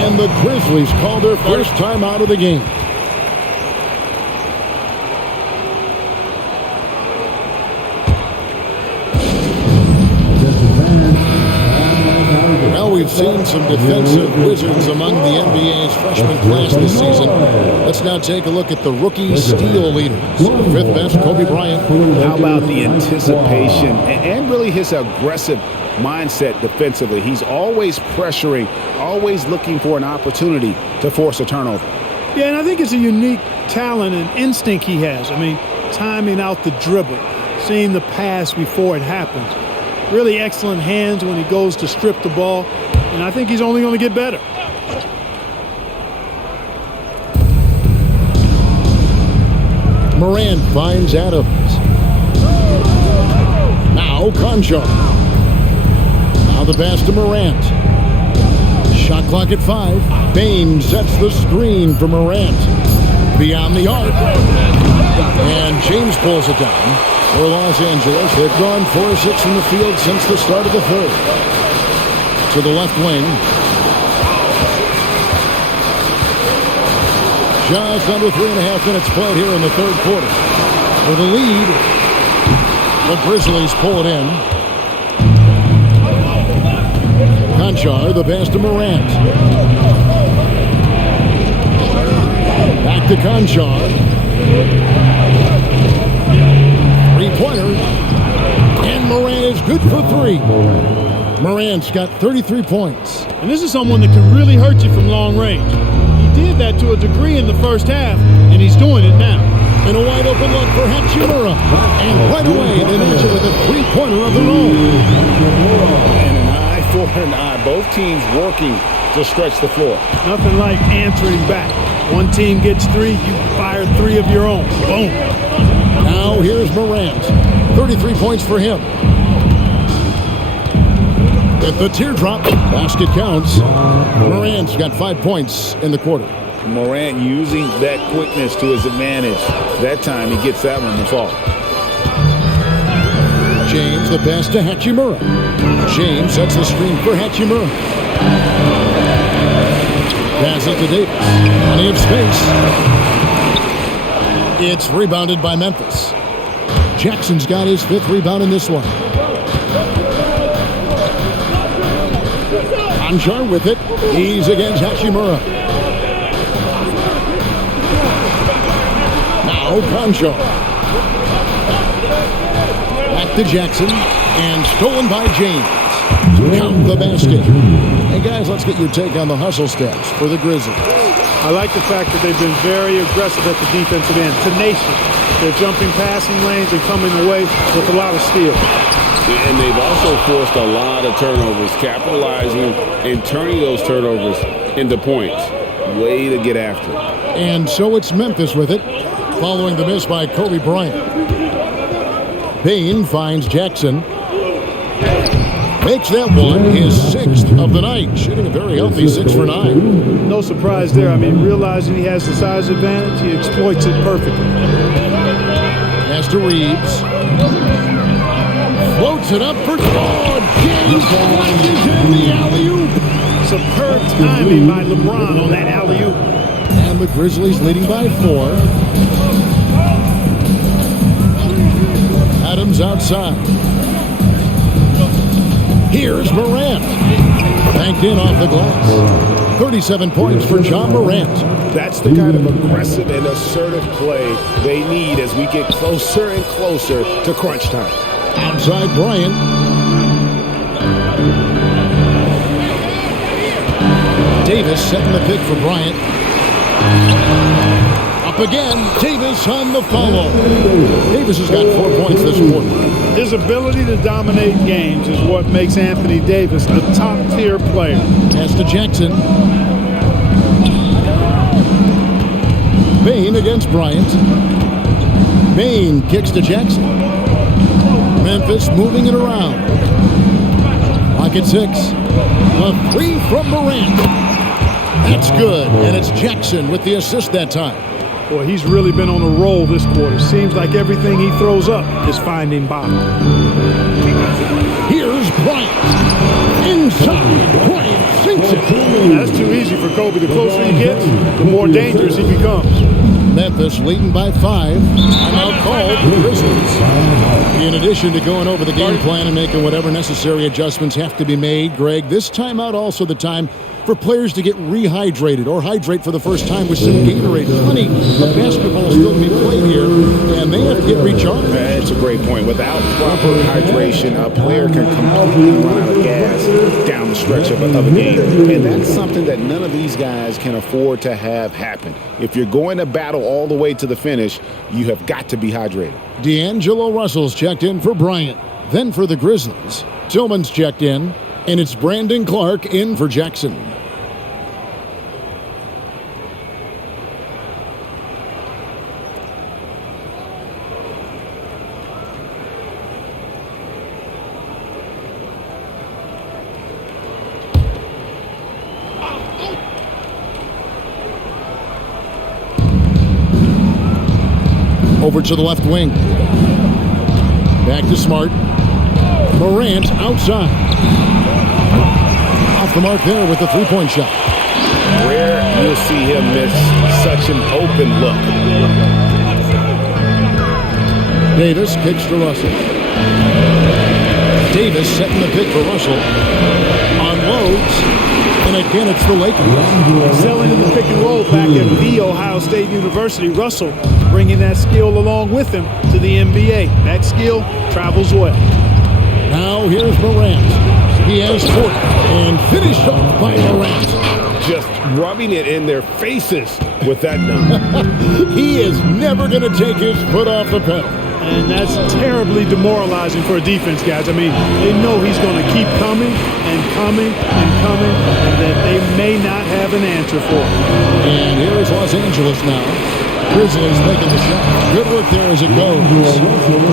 And the Grizzlies call their first time out of the game. Well, we've seen some defensive wizards among the NBA's freshman class this season. Let's now take a look at the rookie steal leaders. 5th best, Kobe Bryant. How about the anticipation and really his aggressive mindset defensively? He's always pressuring, always looking for an opportunity to force a turnover. Yeah, and I think it's a unique talent and instinct he has. I mean, timing out the dribble, seeing the pass before it happens. Really excellent hands when he goes to strip the ball, and I think he's only going to get better. Morant finds Adams. Now Concho. Now the pass to Morant. Shot clock at 5. Bain sets the screen for Morant. Beyond the arc. And James pulls it down. For Los Angeles, they've gone 4-6 from the field since the start of the third. To the left wing. Just under 3.5 minutes played here in the third quarter. For the lead, the Grizzlies pull it in. Conchar, the pass to Morant. Back to Conchar. Three-pointer. And Morant is good for 3. Morant's got 33 points. And this is someone that can really hurt you from long range. He did that to a degree in the first half, and he's doing it now. And a wide open look for Hachimura. And right away, they match it with a three-pointer of their own. And an eye for an eye. Both teams working to stretch the floor. Nothing like answering back. One team gets 3, you fire 3 of your own. Boom. Now here's Morant. 33 points for him. With the teardrop, basket counts. Morant's got 5 points in the quarter. Morant using that quickness to his advantage. That time he gets that one to fall. James, the pass to Hachimura. James sets the screen for Hachimura. Pass it to Davis. Plenty of space. It's rebounded by Memphis. Jackson's got his 5th rebound in this one. Conchar with it. He's against Hachimura. Now Conchar. Back to Jackson. And stolen by James. Count the basket. Hey guys, let's get your take on the hustle steps for the Grizzlies. I like the fact that they've been very aggressive at the defensive end. Tenacious. They're jumping passing lanes and coming away with a lot of steals. And they've also forced a lot of turnovers, capitalizing and turning those turnovers into points. Way to get after it. And so it's Memphis with it, following the miss by Kobe Bryant. Bain finds Jackson. Makes that one his 6th of the night, shooting a very healthy 6 for 9. No surprise there. I mean, realizing he has the size advantage, he exploits it perfectly. Pass to Reeves. Floats it up for James flashes in the alley-oop. Superb timing by LeBron on that alley-oop. And the Grizzlies leading by 4. Adams outside. Here's Morant. Banked in off the glass. 37 points for John Morant. That's the kind of aggressive and assertive play they need as we get closer and closer to crunch time. Outside Bryant. Davis setting the pick for Bryant. Up again. Davis on the follow. Davis has got 4 points this quarter. His ability to dominate games is what makes Anthony Davis a top-tier player. Pass to Jackson. Bain against Bryant. Bain kicks to Jackson. Memphis moving it around. Clock at 6. A three from Morant. That's good, and it's Jackson with the assist that time. Boy, he's really been on a roll this quarter. Seems like everything he throws up is finding bottom. Here's Bryant. Inside, Bryant sinks it. That's too easy for Kobe. The closer he gets, the more dangerous he becomes. Memphis leading by 5. Timeout called for the Grizzlies. In addition to going over the game plan and making whatever necessary adjustments have to be made, Greg, this timeout also the time for players to get rehydrated or hydrate for the first time with some Gatorade. Plenty of basketball still to be played here, and they have to get recharged. That's a great point. Without proper hydration, a player can completely run out of gas down the stretch of a game. And that's something that none of these guys can afford to have happen. If you're going to battle all the way to the finish, you have got to be hydrated. D'Angelo Russell's checked in for Bryant. Then for the Grizzlies, Tillman's checked in, and it's Brandon Clark in for Jackson. Over to the left wing. Back to Smart. Morant outside. Off the mark there with the three-point shot. Rare you'll see him miss such an open look. Davis kicks to Russell. Davis setting the pick for Russell. Unloads. And again, it's the Lakers. Selling in the pick and roll back at the Ohio State University. Russell bringing that skill along with him to the NBA. That skill travels well. Now here's Morant. He has 4 and finished off by Morant. Just rubbing it in their faces with that number. He is never going to take his foot off the pedal. And that's terribly demoralizing for a defense, guys. I mean, they know he's going to keep coming and coming and coming, and that they may not have an answer for it. And here is Los Angeles now. Grizzlies making the shot. Good work there as it goes.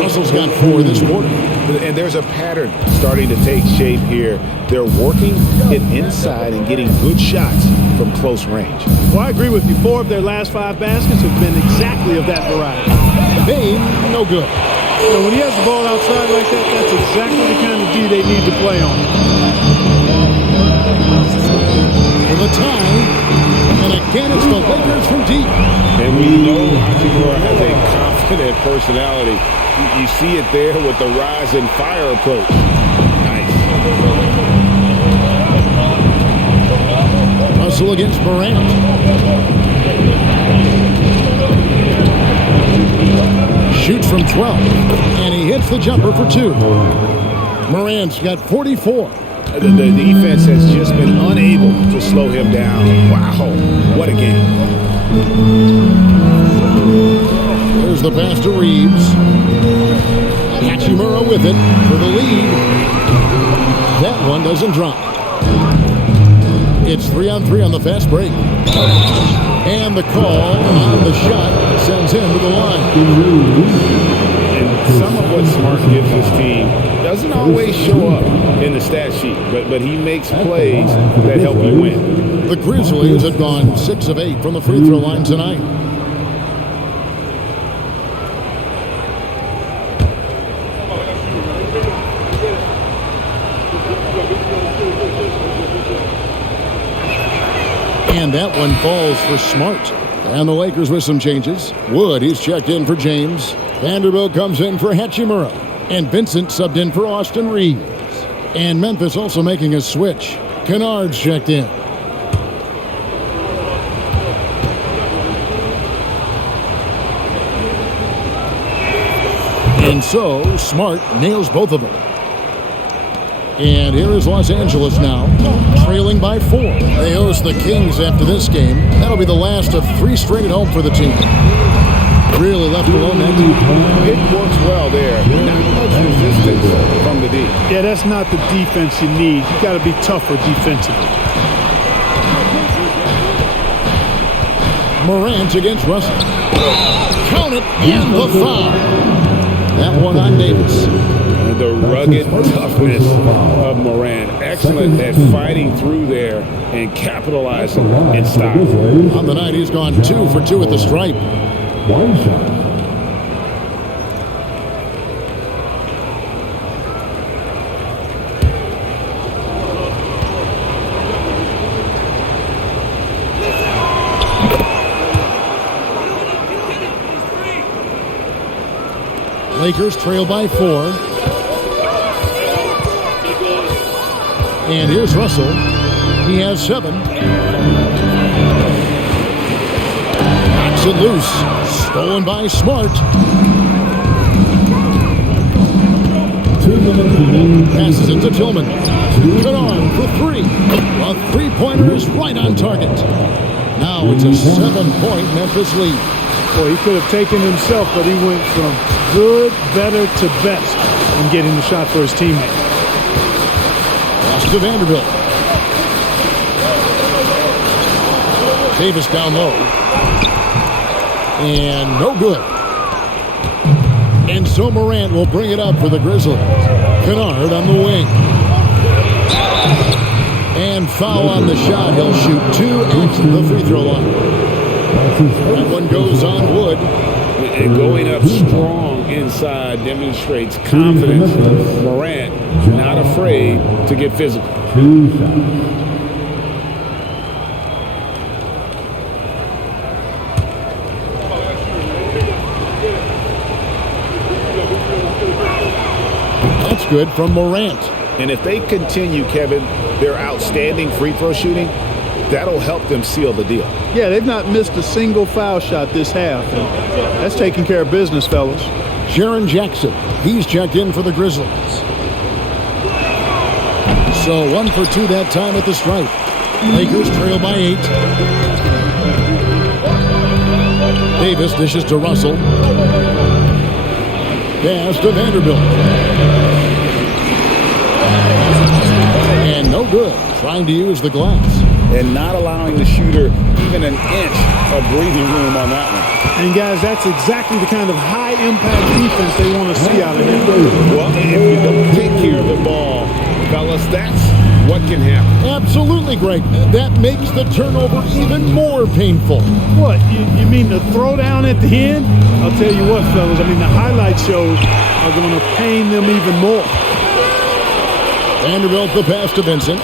Russell's got 4 this quarter. And there's a pattern starting to take shape here. They're working it inside and getting good shots from close range. Well, I agree with you. 4 of their last 5 baskets have been exactly of that variety. Bain, no good. You know, when he has the ball outside like that, that's exactly the kind of D they need to play on. For the tie, and again it's the Lakers from deep. And we know Hachimura has a confident personality. You see it there with the rise and fire approach. Nice. Russell against Morant. Shoots from 12, and he hits the jumper for 2. Morant's got 44. The defense has just been unable to slow him down. Wow, what a game. There's the pass to Reeves. Hachimura with it for the lead. That one doesn't drop. It's 3-on-3 on the fast break. And the call on the shot sends him to the line. And some of what Smart gives his team doesn't always show up in the stat sheet, but he makes plays that help you win. The Grizzlies have gone 6 of 8 from the free throw line tonight. And that one falls for Smart. And the Lakers with some changes. Wood, he's checked in for James. Vanderbilt comes in for Hachimura. And Vincent subbed in for Austin Reeves. And Memphis also making a switch. Kennard's checked in. And so, Smart nails both of them. And here is Los Angeles now, trailing by 4. They host the Kings after this game. That'll be the last of 3 straight at home for the team. Really left alone that team. It works well there. Not much resistance from the D. Yeah, that's not the defense you need. You got to be tougher defensively. Morant against Russell. Count it, and the foul. That one on Davis. The rugged toughness of Morant. Excellent at fighting through there and capitalizing in style. On the night, he's gone 2 for 2 at the stripe. One shot. Lakers trail by 4. And here's Russell. He has 7. Knocks it loose. Stolen by Smart. Passes it to Tillman. Kennard for 3. A 3-pointer is right on target. Now it's a 7-point Memphis lead. Boy, he could have taken himself, but he went from good, better to best in getting the shot for his teammate. Pass to Vanderbilt. Davis down low. And no good. And so Morant will bring it up for the Grizzlies. Kennard on the wing. And foul on the shot. He'll shoot 2 at the free throw line. That one goes on Wood. And going up strong inside demonstrates confidence. Morant not afraid to get physical. 2 shots. That's good from Morant. And if they continue, Kevin, their outstanding free throw shooting, that'll help them seal the deal. Yeah, they've not missed a single foul shot this half. And that's taking care of business, fellas. Jaren Jackson, he's checked in for the Grizzlies. So 1 for 2 that time at the stripe. Lakers trail by 8. Davis dishes to Russell. Pass to Vanderbilt. And no good. Trying to use the glass. And not allowing the shooter even an inch of breathing room on that one. And guys, that's exactly the kind of high-impact defense they want to see out of him. Well, if you don't take care of the ball, fellas, that's what can happen. Absolutely, Greg. That makes the turnover even more painful. What, you mean the throwdown at the end? I'll tell you what, fellas, I mean, the highlight shows are going to pain them even more. Vanderbilt the pass to Vincent.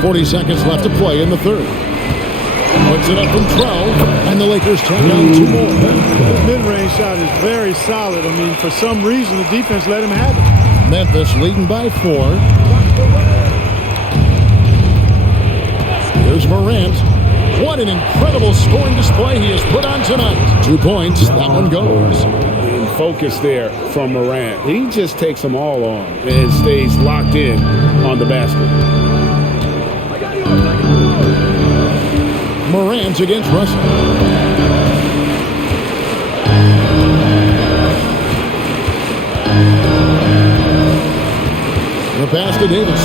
40 seconds left to play in the third. Puts it up from 12, and the Lakers turn down 2 more. The mid-range shot is very solid. I mean, for some reason, the defense let him have it. Memphis leading by 4. Here's Morant. What an incredible scoring display he has put on tonight. 2 points. That one goes. And focus there from Morant. He just takes them all on and stays locked in on the basket. Morant against Russell. The pass to Davis.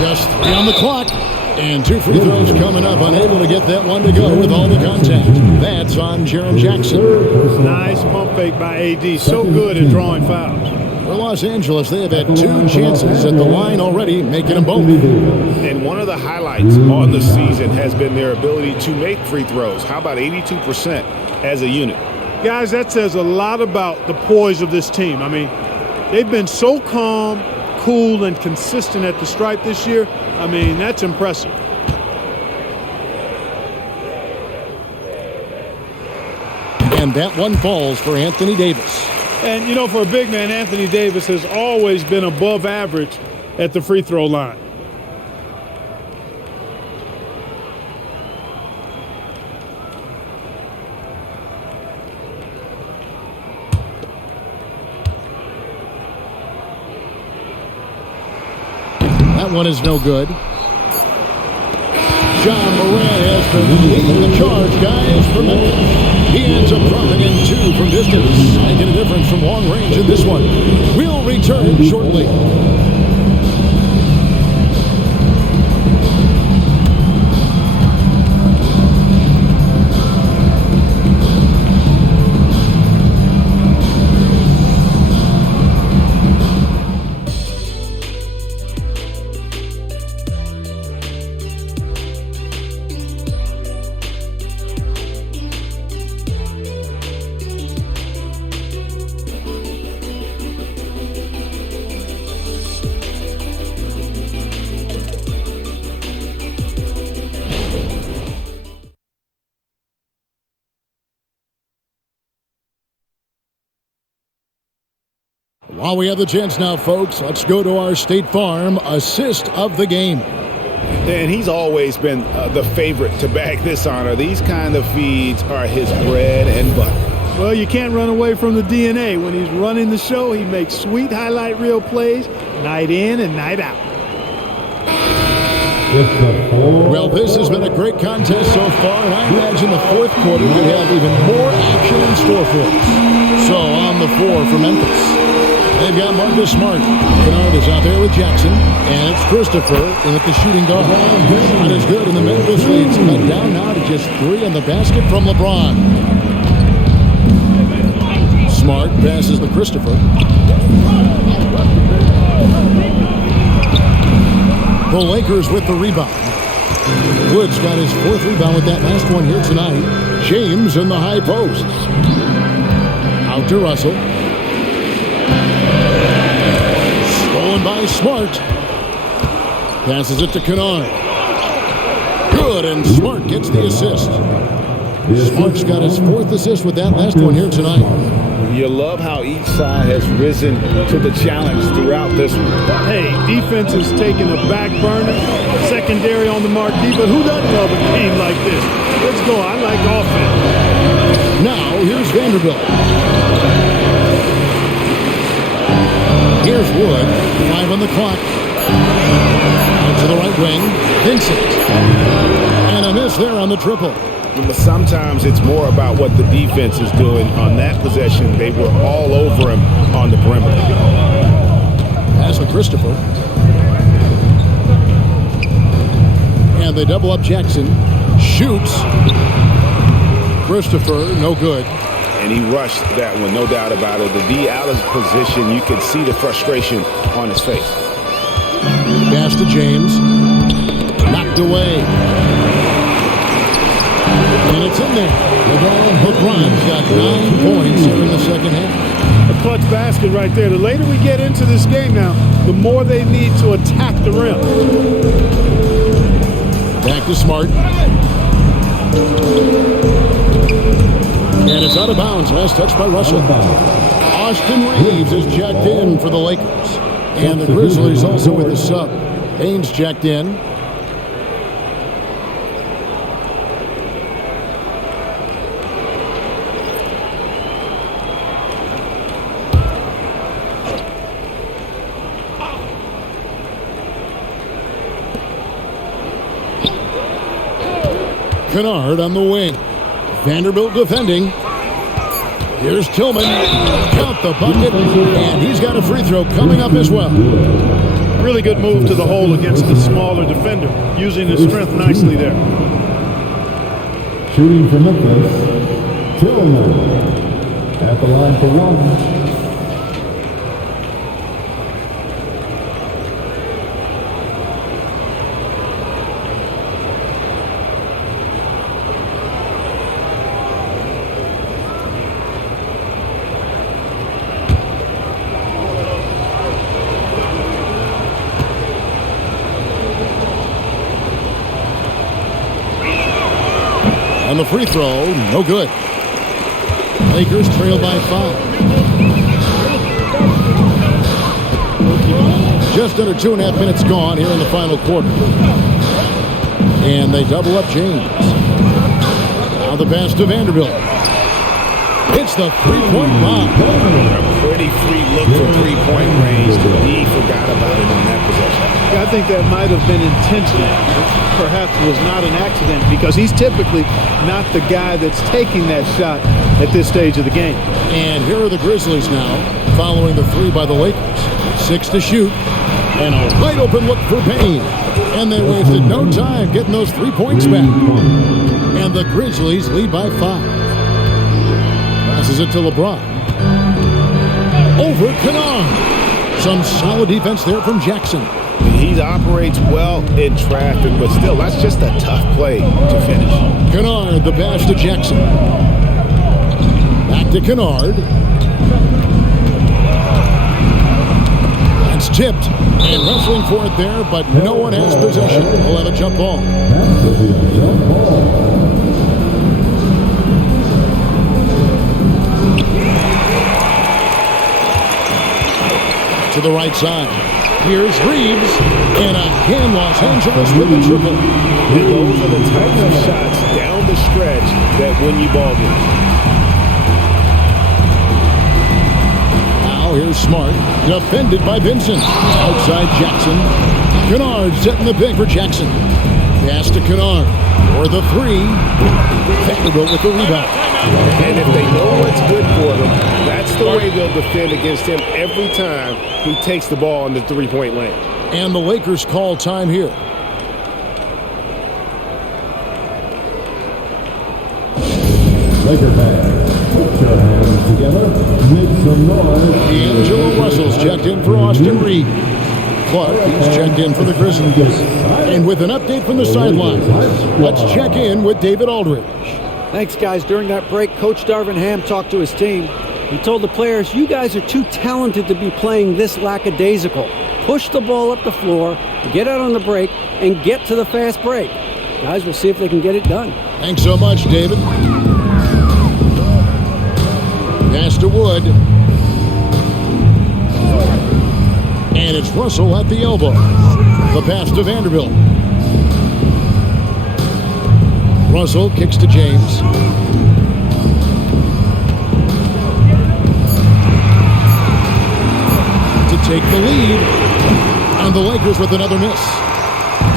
Just 3 on the clock. And 2 free throws coming up. Unable to get that one to go with all the contact. That's on Jaren Jackson. Nice pump fake by AD. So good at drawing fouls. For Los Angeles, they have had 2 chances at the line already, making them both. And one of the highlights on the season has been their ability to make free throws. How about 82% as a unit? Guys, that says a lot about the poise of this team. I mean, they've been so calm, cool, and consistent at the stripe this year. I mean, that's impressive. And that one falls for Anthony Davis. And, you know, for a big man, Anthony Davis has always been above average at the free throw line. That one is no good. John Moran has been leading the charge, guys, for Memphis. He ends up dropping in 2 from distance, making a difference from long range in this one. We'll return shortly. While we have the chance now, folks, let's go to our State Farm assist of the game. And he's always been the favorite to bag this honor. These kind of feeds are his bread and butter. Well, you can't run away from the DNA. When he's running the show, he makes sweet highlight reel plays night in and night out. Well, this has been a great contest so far, and I imagine the fourth quarter could have even more action in store for us. So on the floor for Memphis, they've got Marcus Smart. Kennard is out there with Jackson, and it's Christopher in at the shooting guard. Not as good, and the Memphis leads cut down now to just 3 on the basket from LeBron. Smart passes to Christopher. The Lakers with the rebound. Woods got his 4th rebound with that last one here tonight. James in the high post. Out to Russell. Stolen by Smart. Passes it to Kennard. Good, and Smart gets the assist. Smart's got his 4th assist with that last one here tonight. You love how each side has risen to the challenge throughout this one. Hey, defense is taking a back burner, secondary on the marquee, but who doesn't love a game like this? Let's go. I like offense. Now, here's Vanderbilt. Here's Wood, 5 on the clock. Out to the right wing, Vincent. And a miss there on the triple. But sometimes it's more about what the defense is doing. On that possession, they were all over him on the perimeter. Pass to Christopher. And they double up Jackson. Shoots. Christopher, no good. And he rushed that one, no doubt about it. The D out of position, you could see the frustration on his face. Pass to James. Knocked away. And it's in there. LeBron's got 9 points here in the second half. A clutch basket right there. The later we get into this game now, the more they need to attack the rim. Back to Smart. And it's out of bounds. Last touch by Russell. Austin Reeves is checked in for the Lakers. And the Grizzlies also with a sub. Haynes checked in. Kennard on the wing. Vanderbilt defending. Here's Tillman. Count the bucket. And he's got a free throw coming up as well. Really good move to the hole against the smaller defender, using his strength nicely there. Shooting for Memphis, Tillman at the line for 1. And the free throw, no good. Lakers trail by 5. Just under 2.5 minutes gone here in the final quarter. And they double up James. Now the pass to Vanderbilt. It's the three-point bomb. A pretty free look from three-point range. He forgot about it on that possession. I think that might have been intentional. Perhaps it was not an accident because he's typically not the guy that's taking that shot at this stage of the game. And here are the Grizzlies now, following the three by the Lakers. 6 to shoot. And a wide open look for Payne. And they wasted no time getting those 3 points back. And the Grizzlies lead by 5. Passes it to LeBron. Over Kennard. Some solid defense there from Jackson. He operates well in traffic, but still, that's just a tough play to finish. Kennard, the pass to Jackson. Back to Kennard. That's tipped. And wrestling for it there, but no one has possession. We'll have a jump ball. To the right side. Here's Reeves. And again, Los Angeles with the triple. And those are the types of shots down the stretch that win you ball games. Now here's Smart. Defended by Vincent. Outside Jackson. Kennard setting the pick for Jackson. Pass to Kennard. For the three. Vanderbilt with the rebound. And if they know what's good for them, that's the way they'll defend against him every time he takes the ball in the three-point lane. And the Lakers call time here. Laker fans, put your hands together, make some noise. D'Angelo Russell's checked in for Austin Reed. Clark is checked in for the Grizzlies. And with an update from the sidelines, let's check in with David Aldridge. Thanks, guys. During that break, Coach Darvin Ham talked to his team. He told the players, you guys are too talented to be playing this lackadaisical. Push the ball up the floor, get out on the break, and get to the fast break. Guys, we'll see if they can get it done. Thanks so much, David. Pass to Wood. And it's Russell at the elbow. The pass to Vanderbilt. Russell kicks to James. To take the lead. And the Lakers with another miss.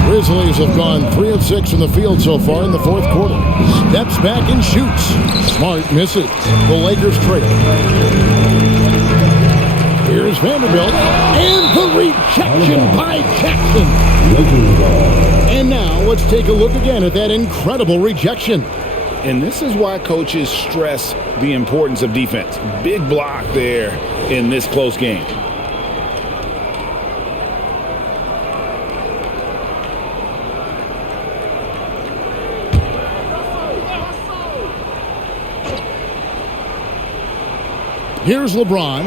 Grizzlies have gone 3 of 6 from the field so far in the fourth quarter. Steps back and shoots. Smart misses. The Lakers trail. Here's Vanderbilt. And the rejection by Jackson. And now let's take a look again at that incredible rejection. And this is why coaches stress the importance of defense. Big block there in this close game. Here's LeBron.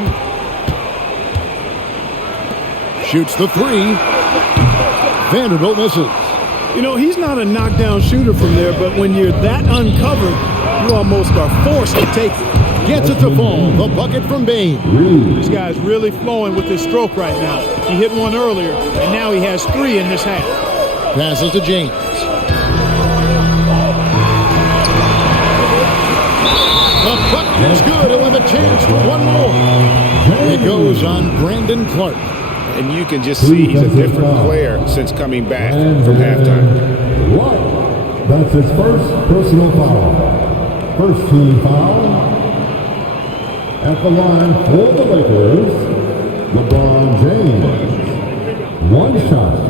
Shoots the three. Vanderbilt misses. You know, he's not a knockdown shooter from there, but when you're that uncovered, you almost are forced to take it. Gets it to fall. The bucket from Bain. This guy's really flowing with his stroke right now. He hit one earlier, and now he has 3 in this half. Passes to James. The bucket is good. He'll have a chance for one more. It goes on Brandon Clark. And you can just see he's a different player since coming back from halftime. Right. That's his first personal foul. First team foul. At the line for the Lakers, LeBron James. One shot.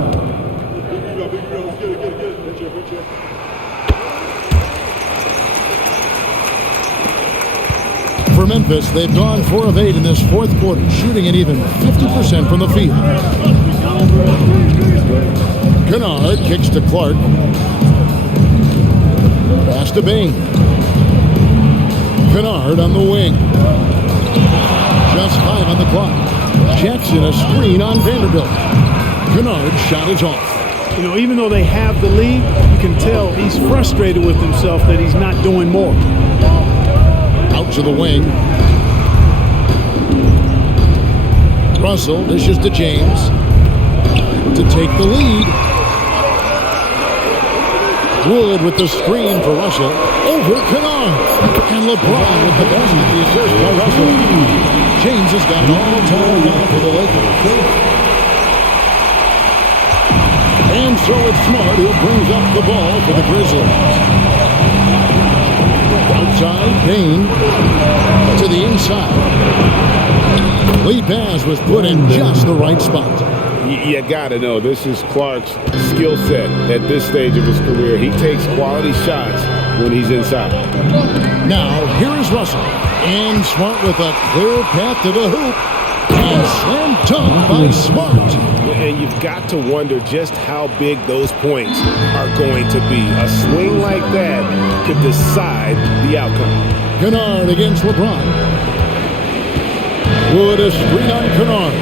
For Memphis, they've gone 4 of 8 in this fourth quarter, shooting at even 50% from the field. Kennard kicks to Clark. Pass to Bain. Kennard on the wing. Just 5 on the clock. Jackson a screen on Vanderbilt. Kennard's shot is off. You know, even though they have the lead, you can tell he's frustrated with himself that he's not doing more. to the wing. Russell dishes to James to take the lead. Wood with the screen for Russell. Over Kennard. And LeBron with the basket. The assist by Russell. James has got an all-time run for the Lakers. And so it's Smart who brings up the ball for the Grizzlies. Outside, Payne to the inside. Lead pass was put in just the right spot. You got to know, this is Clark's skill set at this stage of his career. He takes quality shots when he's inside. Now, here is Russell. And Smart with a clear path to the hoop. And slam dunk by Smart. And you've got to wonder just how big those points are going to be. A swing like that could decide the outcome. Kennard against LeBron. Wood a screen on Kennard.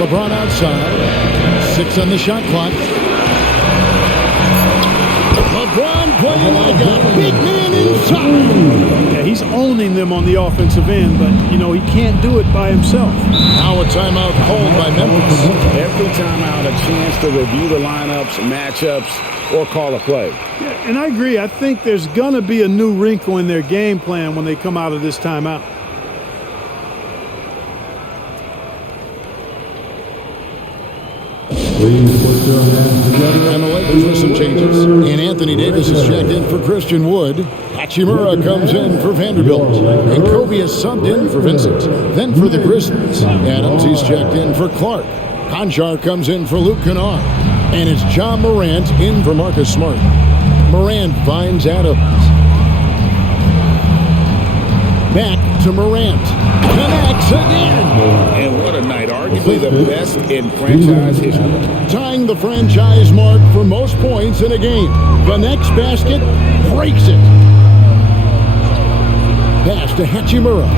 LeBron outside. 6 on the shot clock. LeBron playing like a big man inside. Yeah, he's owning them on the offensive end, but, you know, he can't do it by himself. Now a timeout called by Memphis. Every timeout, a chance to review the lineups, matchups, or call a play. Yeah, and I agree. I think there's going to be a new wrinkle in their game plan when they come out of this timeout. Please put your hands together. And the Lakers with some changes. And Anthony Davis is checked in for Christian Wood. Hachimura comes in for Vanderbilt. And Kobe is subbed in for Vincent. Then for the Grizzlies, Adams, he's checked in for Clark. Conchar comes in for Luke Kennard. And it's John Morant in for Marcus Smart. Morant finds Adams. Back to Morant. Connects again. And what a night. Arguably the best in franchise history. Tying the franchise mark for most points in a game. The next basket breaks it. Pass to Hachimura.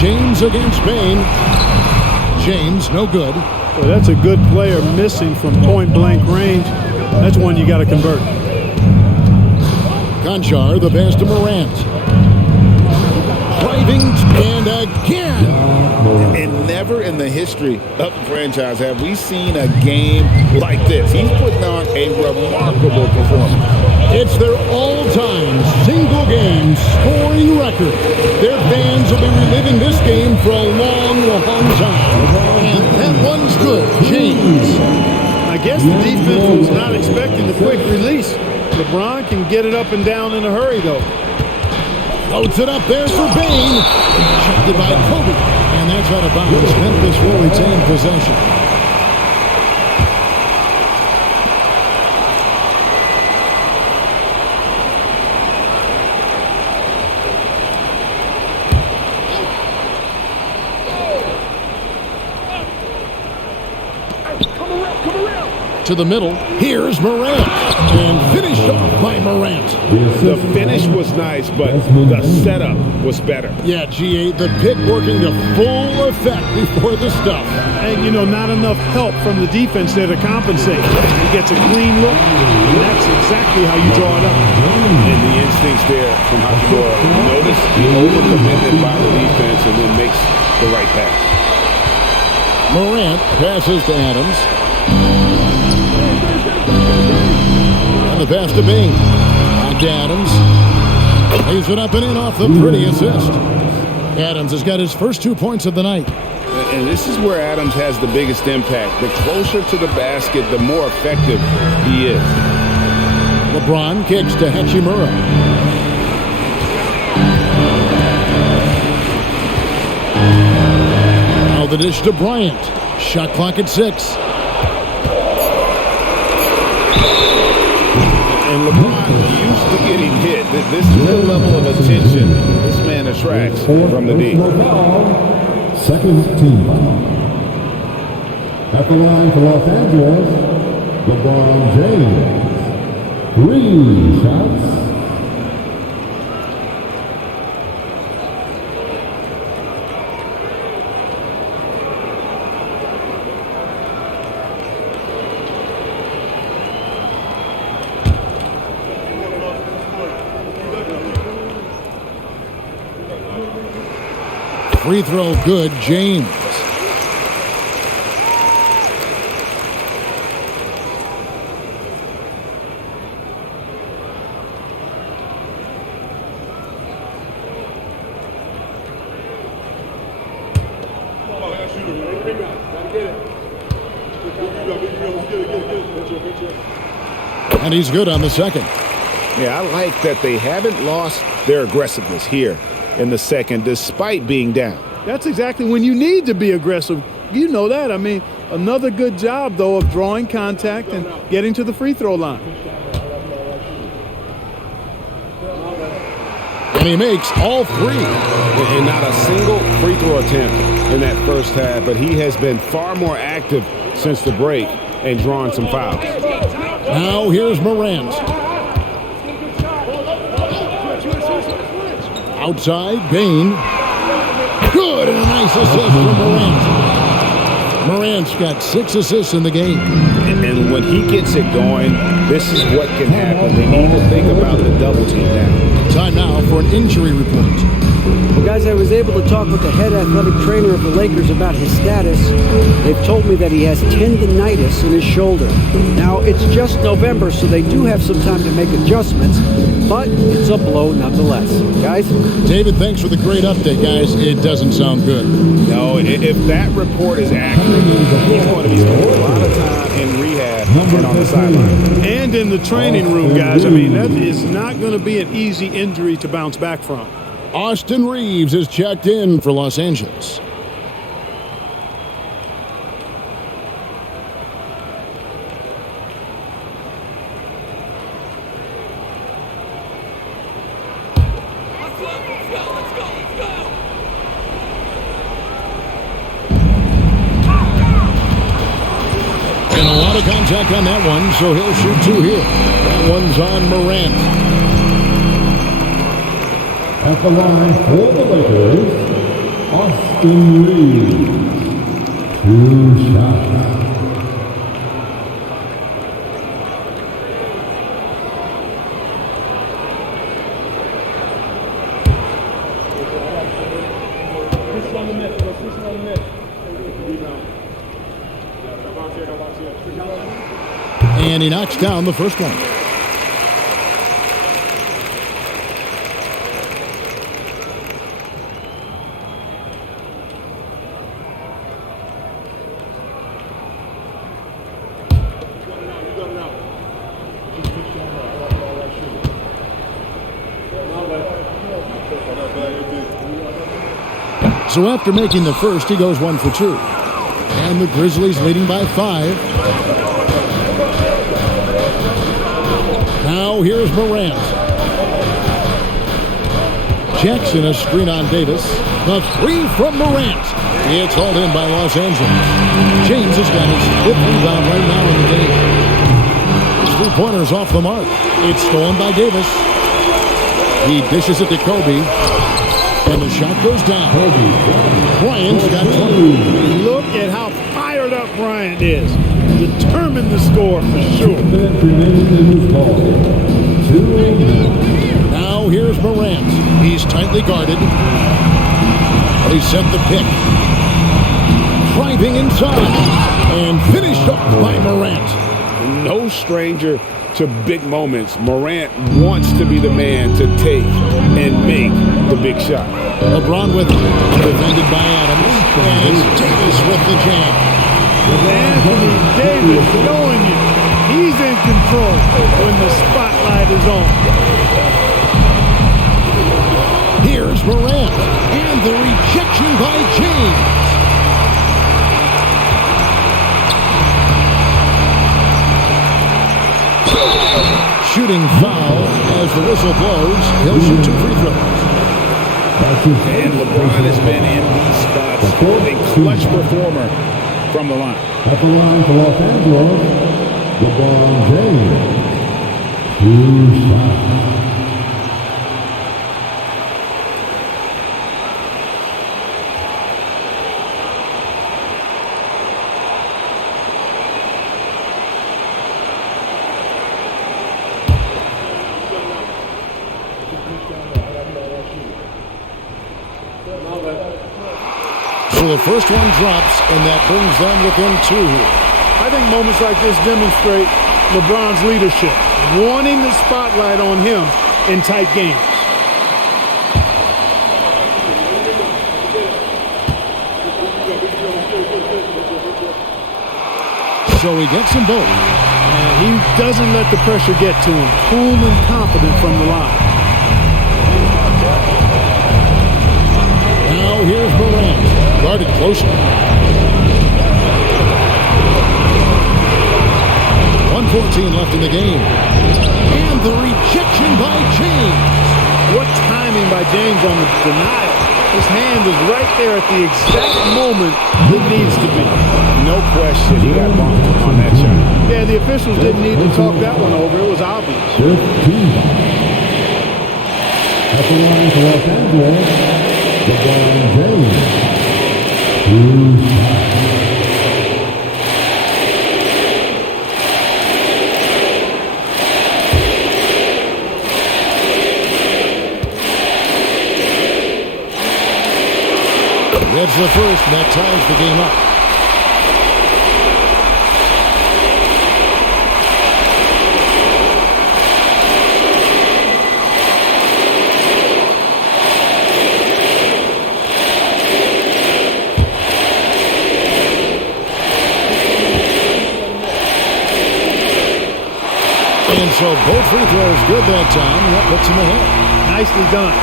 James against Payne. James, no good. Well, that's a good player missing from point-blank range. That's one you got to convert. Conchar, the pass to Morant. Driving, and again. And never in the history of the franchise have we seen a game like this. He's putting on a remarkable performance. It's their all-time single-game scoring record. Their fans will be reliving this game for a long, long time. And that one's good. James. I guess the defense was not expecting the quick release. LeBron can get it up and down in a hurry, though. Floats it up there for Bane. Checked by Kobe. And that's out of bounds. Memphis will retain possession. To the middle. Here's Morant. And finished off by Morant. The finish was nice, but the setup was better. Yeah, GA, the pick working to full effect before the stuff. And, you know, not enough help from the defense there to compensate. He gets a clean look, and that's exactly how you draw it up. And the instincts there from Hachimura. Notice the overcommitment by the defense and then makes the right pass. Morant passes to Adams. And the pass to Bing. Back to Adams. Lays it up and in off the pretty assist. Adams has got his first 2 points of the night. And this is where Adams has the biggest impact. The closer to the basket, the more effective he is. LeBron kicks to Hachimura. Now the dish to Bryant. Shot clock at 6. And LeBron used to getting hit. This is the level of attention this man attracts from the D. Second team foul. At the line for Los Angeles, LeBron James. 3 shots. Free throw good, James. And he's good on the second. Yeah, I like that they haven't lost their aggressiveness here in the second, despite being down. That's exactly when you need to be aggressive. You know that. I mean, another good job, though, of drawing contact and getting to the free throw line. And he makes all three. And not a single free throw attempt in that first half, but he has been far more active since the break and drawing some fouls. Now here's Morant. Outside, Bain. Good, and a nice assist from Morant. Morant's got 6 assists in the game. And when he gets it going, this is what can happen. They need to think about the double team now. Time now for an injury report. Well, guys, I was able to talk with the head athletic trainer of the Lakers about his status. They've told me that he has tendinitis in his shoulder. Now, it's just November, so they do have some time to make adjustments, but it's a blow nonetheless. Guys? David, thanks for the great update, guys. It doesn't sound good. No, if that report is accurate, he's going to be spending a lot of time in rehab and on the sideline. And in the training room, guys. I mean, that is not going to be an easy injury to bounce back from. Austin Reeves is checked in for Los Angeles. And a lot of contact on that one, so he'll shoot 2 here. That one's on Morant. At the line for the Lakers, Austin Reeves. 2 shots. And he knocks down the first one. So after making the first, he goes 1 for 2. And the Grizzlies leading by 5. Now here's Morant. Jackson a screen on Davis. The 3 from Morant. It's hauled in by Los Angeles. James has got his 5th rebound right now in the game. His 3-pointer's off the mark. It's stolen by Davis. He dishes it to Kobe. And the shot goes down. Bryant's got 20. Look at how fired up Bryant is. Determined to score for sure. Now here's Morant. He's tightly guarded. They set the pick. Driving inside. And finished up by Morant. No stranger to big moments. Morant wants to be the man to take and make the big shot. LeBron with him. Defended by Adams. And it's Davis with the jam. Anthony Davis showing you he's in control when the spotlight is on. Here's Morant. And the rejection by James. Shooting foul as the whistle blows. He'll shoot 2 free throws. And LeBron has been in these spots. A clutch performer from the line. At the line for Los Angeles, LeBron James. 2 shots. So the first one drops, and that brings them within 2 here. I think moments like this demonstrate LeBron's leadership, wanting the spotlight on him in tight games. So he gets them both. And he doesn't let the pressure get to him. Cool and confident from the line. Now here's Morant. Guarded closer. 1:14 left in the game. And the rejection by James. What timing by James on the denial. His hand is right there at the exact moment it needs to be. No question, he got bumped on that shot. Yeah, the officials didn't need to talk that one over. It was obvious. 15. At the line for Los Angeles, LeBron James. That's the first, and that ties the game up. And so both free throws good that time, and that puts him ahead. Nicely done.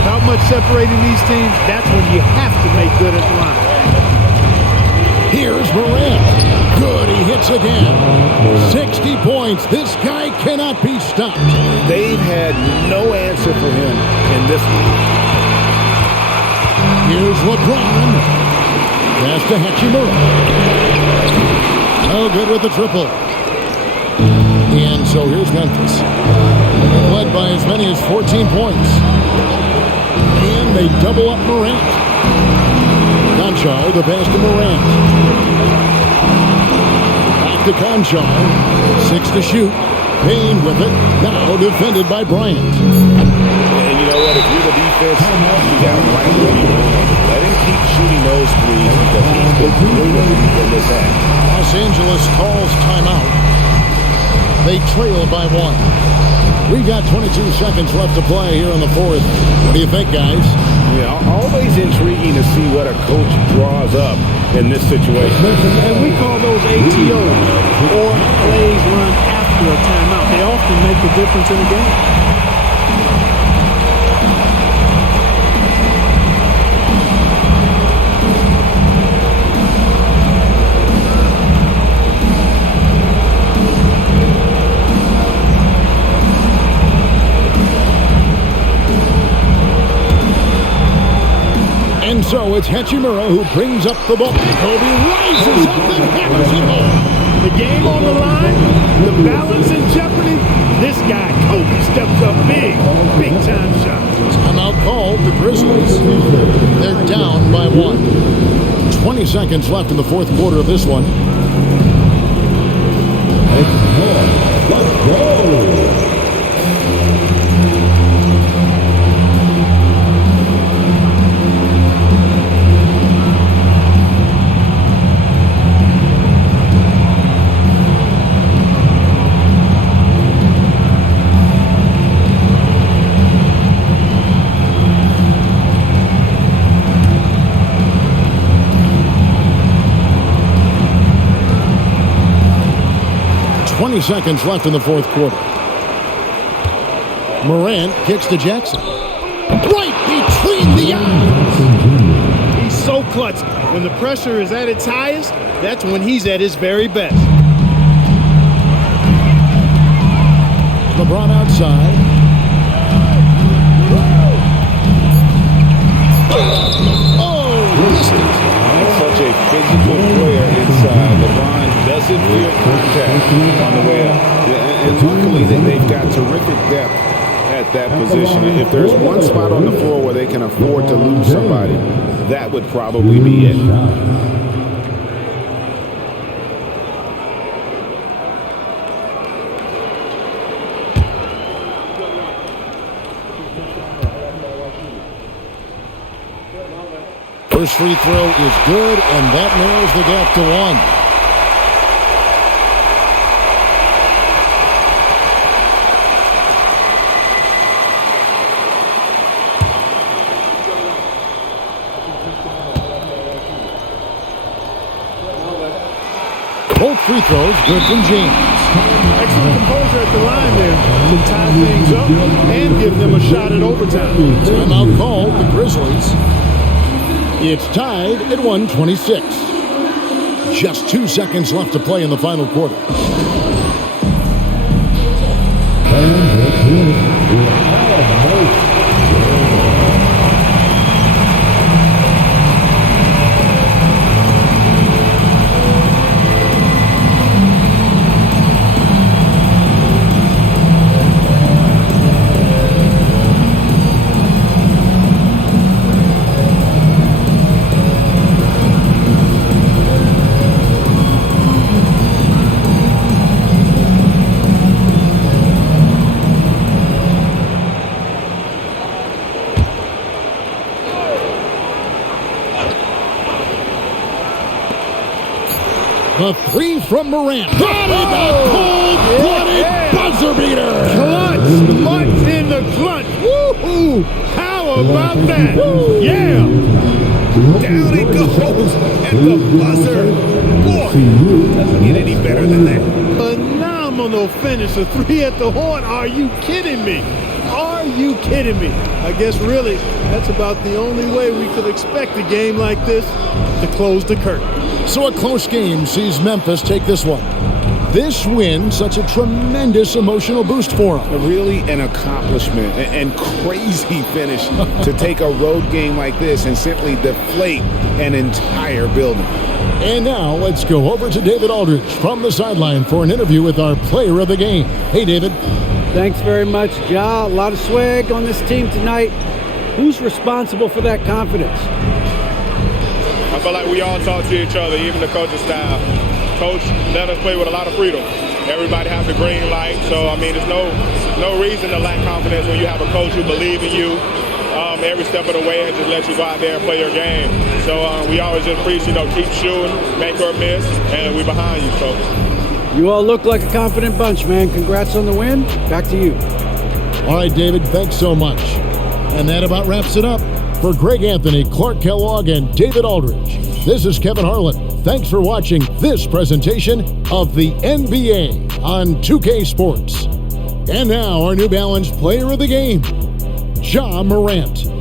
Without much separating these teams, that's when you have to make good at the line. Here's Morant. Good, he hits again. 60 points. This guy cannot be stopped. They've had no answer for him in this one. Here's LeBron. Pass to Hachimura. No good with the triple. And so here's Memphis. Led by as many as 14 points. And they double up Morant. Conchar, the pass to Morant. Back to Conchar. 6 to shoot. Payne with it. Now defended by Bryant. And you know what? If you're the defense, you got him right where you want him. Let him keep shooting those threes because he's been brilliant in this act. Los Angeles calls timeout. They trail by 1. We got 22 seconds left to play here in the fourth. What do you think, guys? Yeah, always intriguing to see what a coach draws up in this situation. And we call those ATOs, or plays run after a timeout. They often make the difference in a game. And so it's Hachimura who brings up the ball. Kobe rises up and hammers him home. The game on the line, the balance in jeopardy. This guy, Kobe, steps up big time shot. Timeout called, the Grizzlies. They're down by 1. 20 seconds left in the fourth quarter of this one. Let's go. 20 seconds left in the fourth quarter. Morant kicks to Jackson. Right between the eyes. He's so clutch. When the pressure is at its highest, that's when he's at his very best. LeBron outside. Oh, missed it. Such a physical player inside. LeBron doesn't fear contact on the way up. And luckily, they've got terrific depth at that position. If there's one spot on the floor where they can afford to lose somebody, that would probably be it. First free throw is good, and that narrows the gap to 1. Both free throws good from James. Excellent composure at the line there to tie things up and give them a shot at overtime. Timeout called the Grizzlies. It's tied at 126. Just 2 seconds left to play in the final quarter. The three from Morant. Got it! A cold-blooded buzzer beater! Clutch! Clutch in the clutch! Woo-hoo! How about that? Yeah! Down it goes at the buzzer. Boy, doesn't get any better than that. Phenomenal finish. A three at the horn. Are you kidding me? Are you kidding me? I guess really that's about the only way we could expect a game like this to close the curtain. So a close game sees Memphis take this one. This win, such a tremendous emotional boost for them. Really an accomplishment and crazy finish to take a road game like this and simply deflate an entire building. And now let's go over to David Aldridge from the sideline for an interview with our player of the game. Hey, David. Thanks very much, Ja. A lot of swag on this team tonight. Who's responsible for that confidence? I feel like we all talk to each other, even the coaching staff. Coach let us play with a lot of freedom. Everybody has the green light, so I mean, there's no reason to lack confidence when you have a coach who believes in you every step of the way and just let you go out there and play your game. So we always just preach, keep shooting, make or miss, and we're behind you. So you all look like a confident bunch, man. Congrats on the win. Back to you. All right, David, thanks so much. And that about wraps it up. For Greg Anthony, Clark Kellogg, and David Aldridge, this is Kevin Harlan. Thanks for watching this presentation of the NBA on 2K Sports. And now our New Balance player of the game, Ja Morant.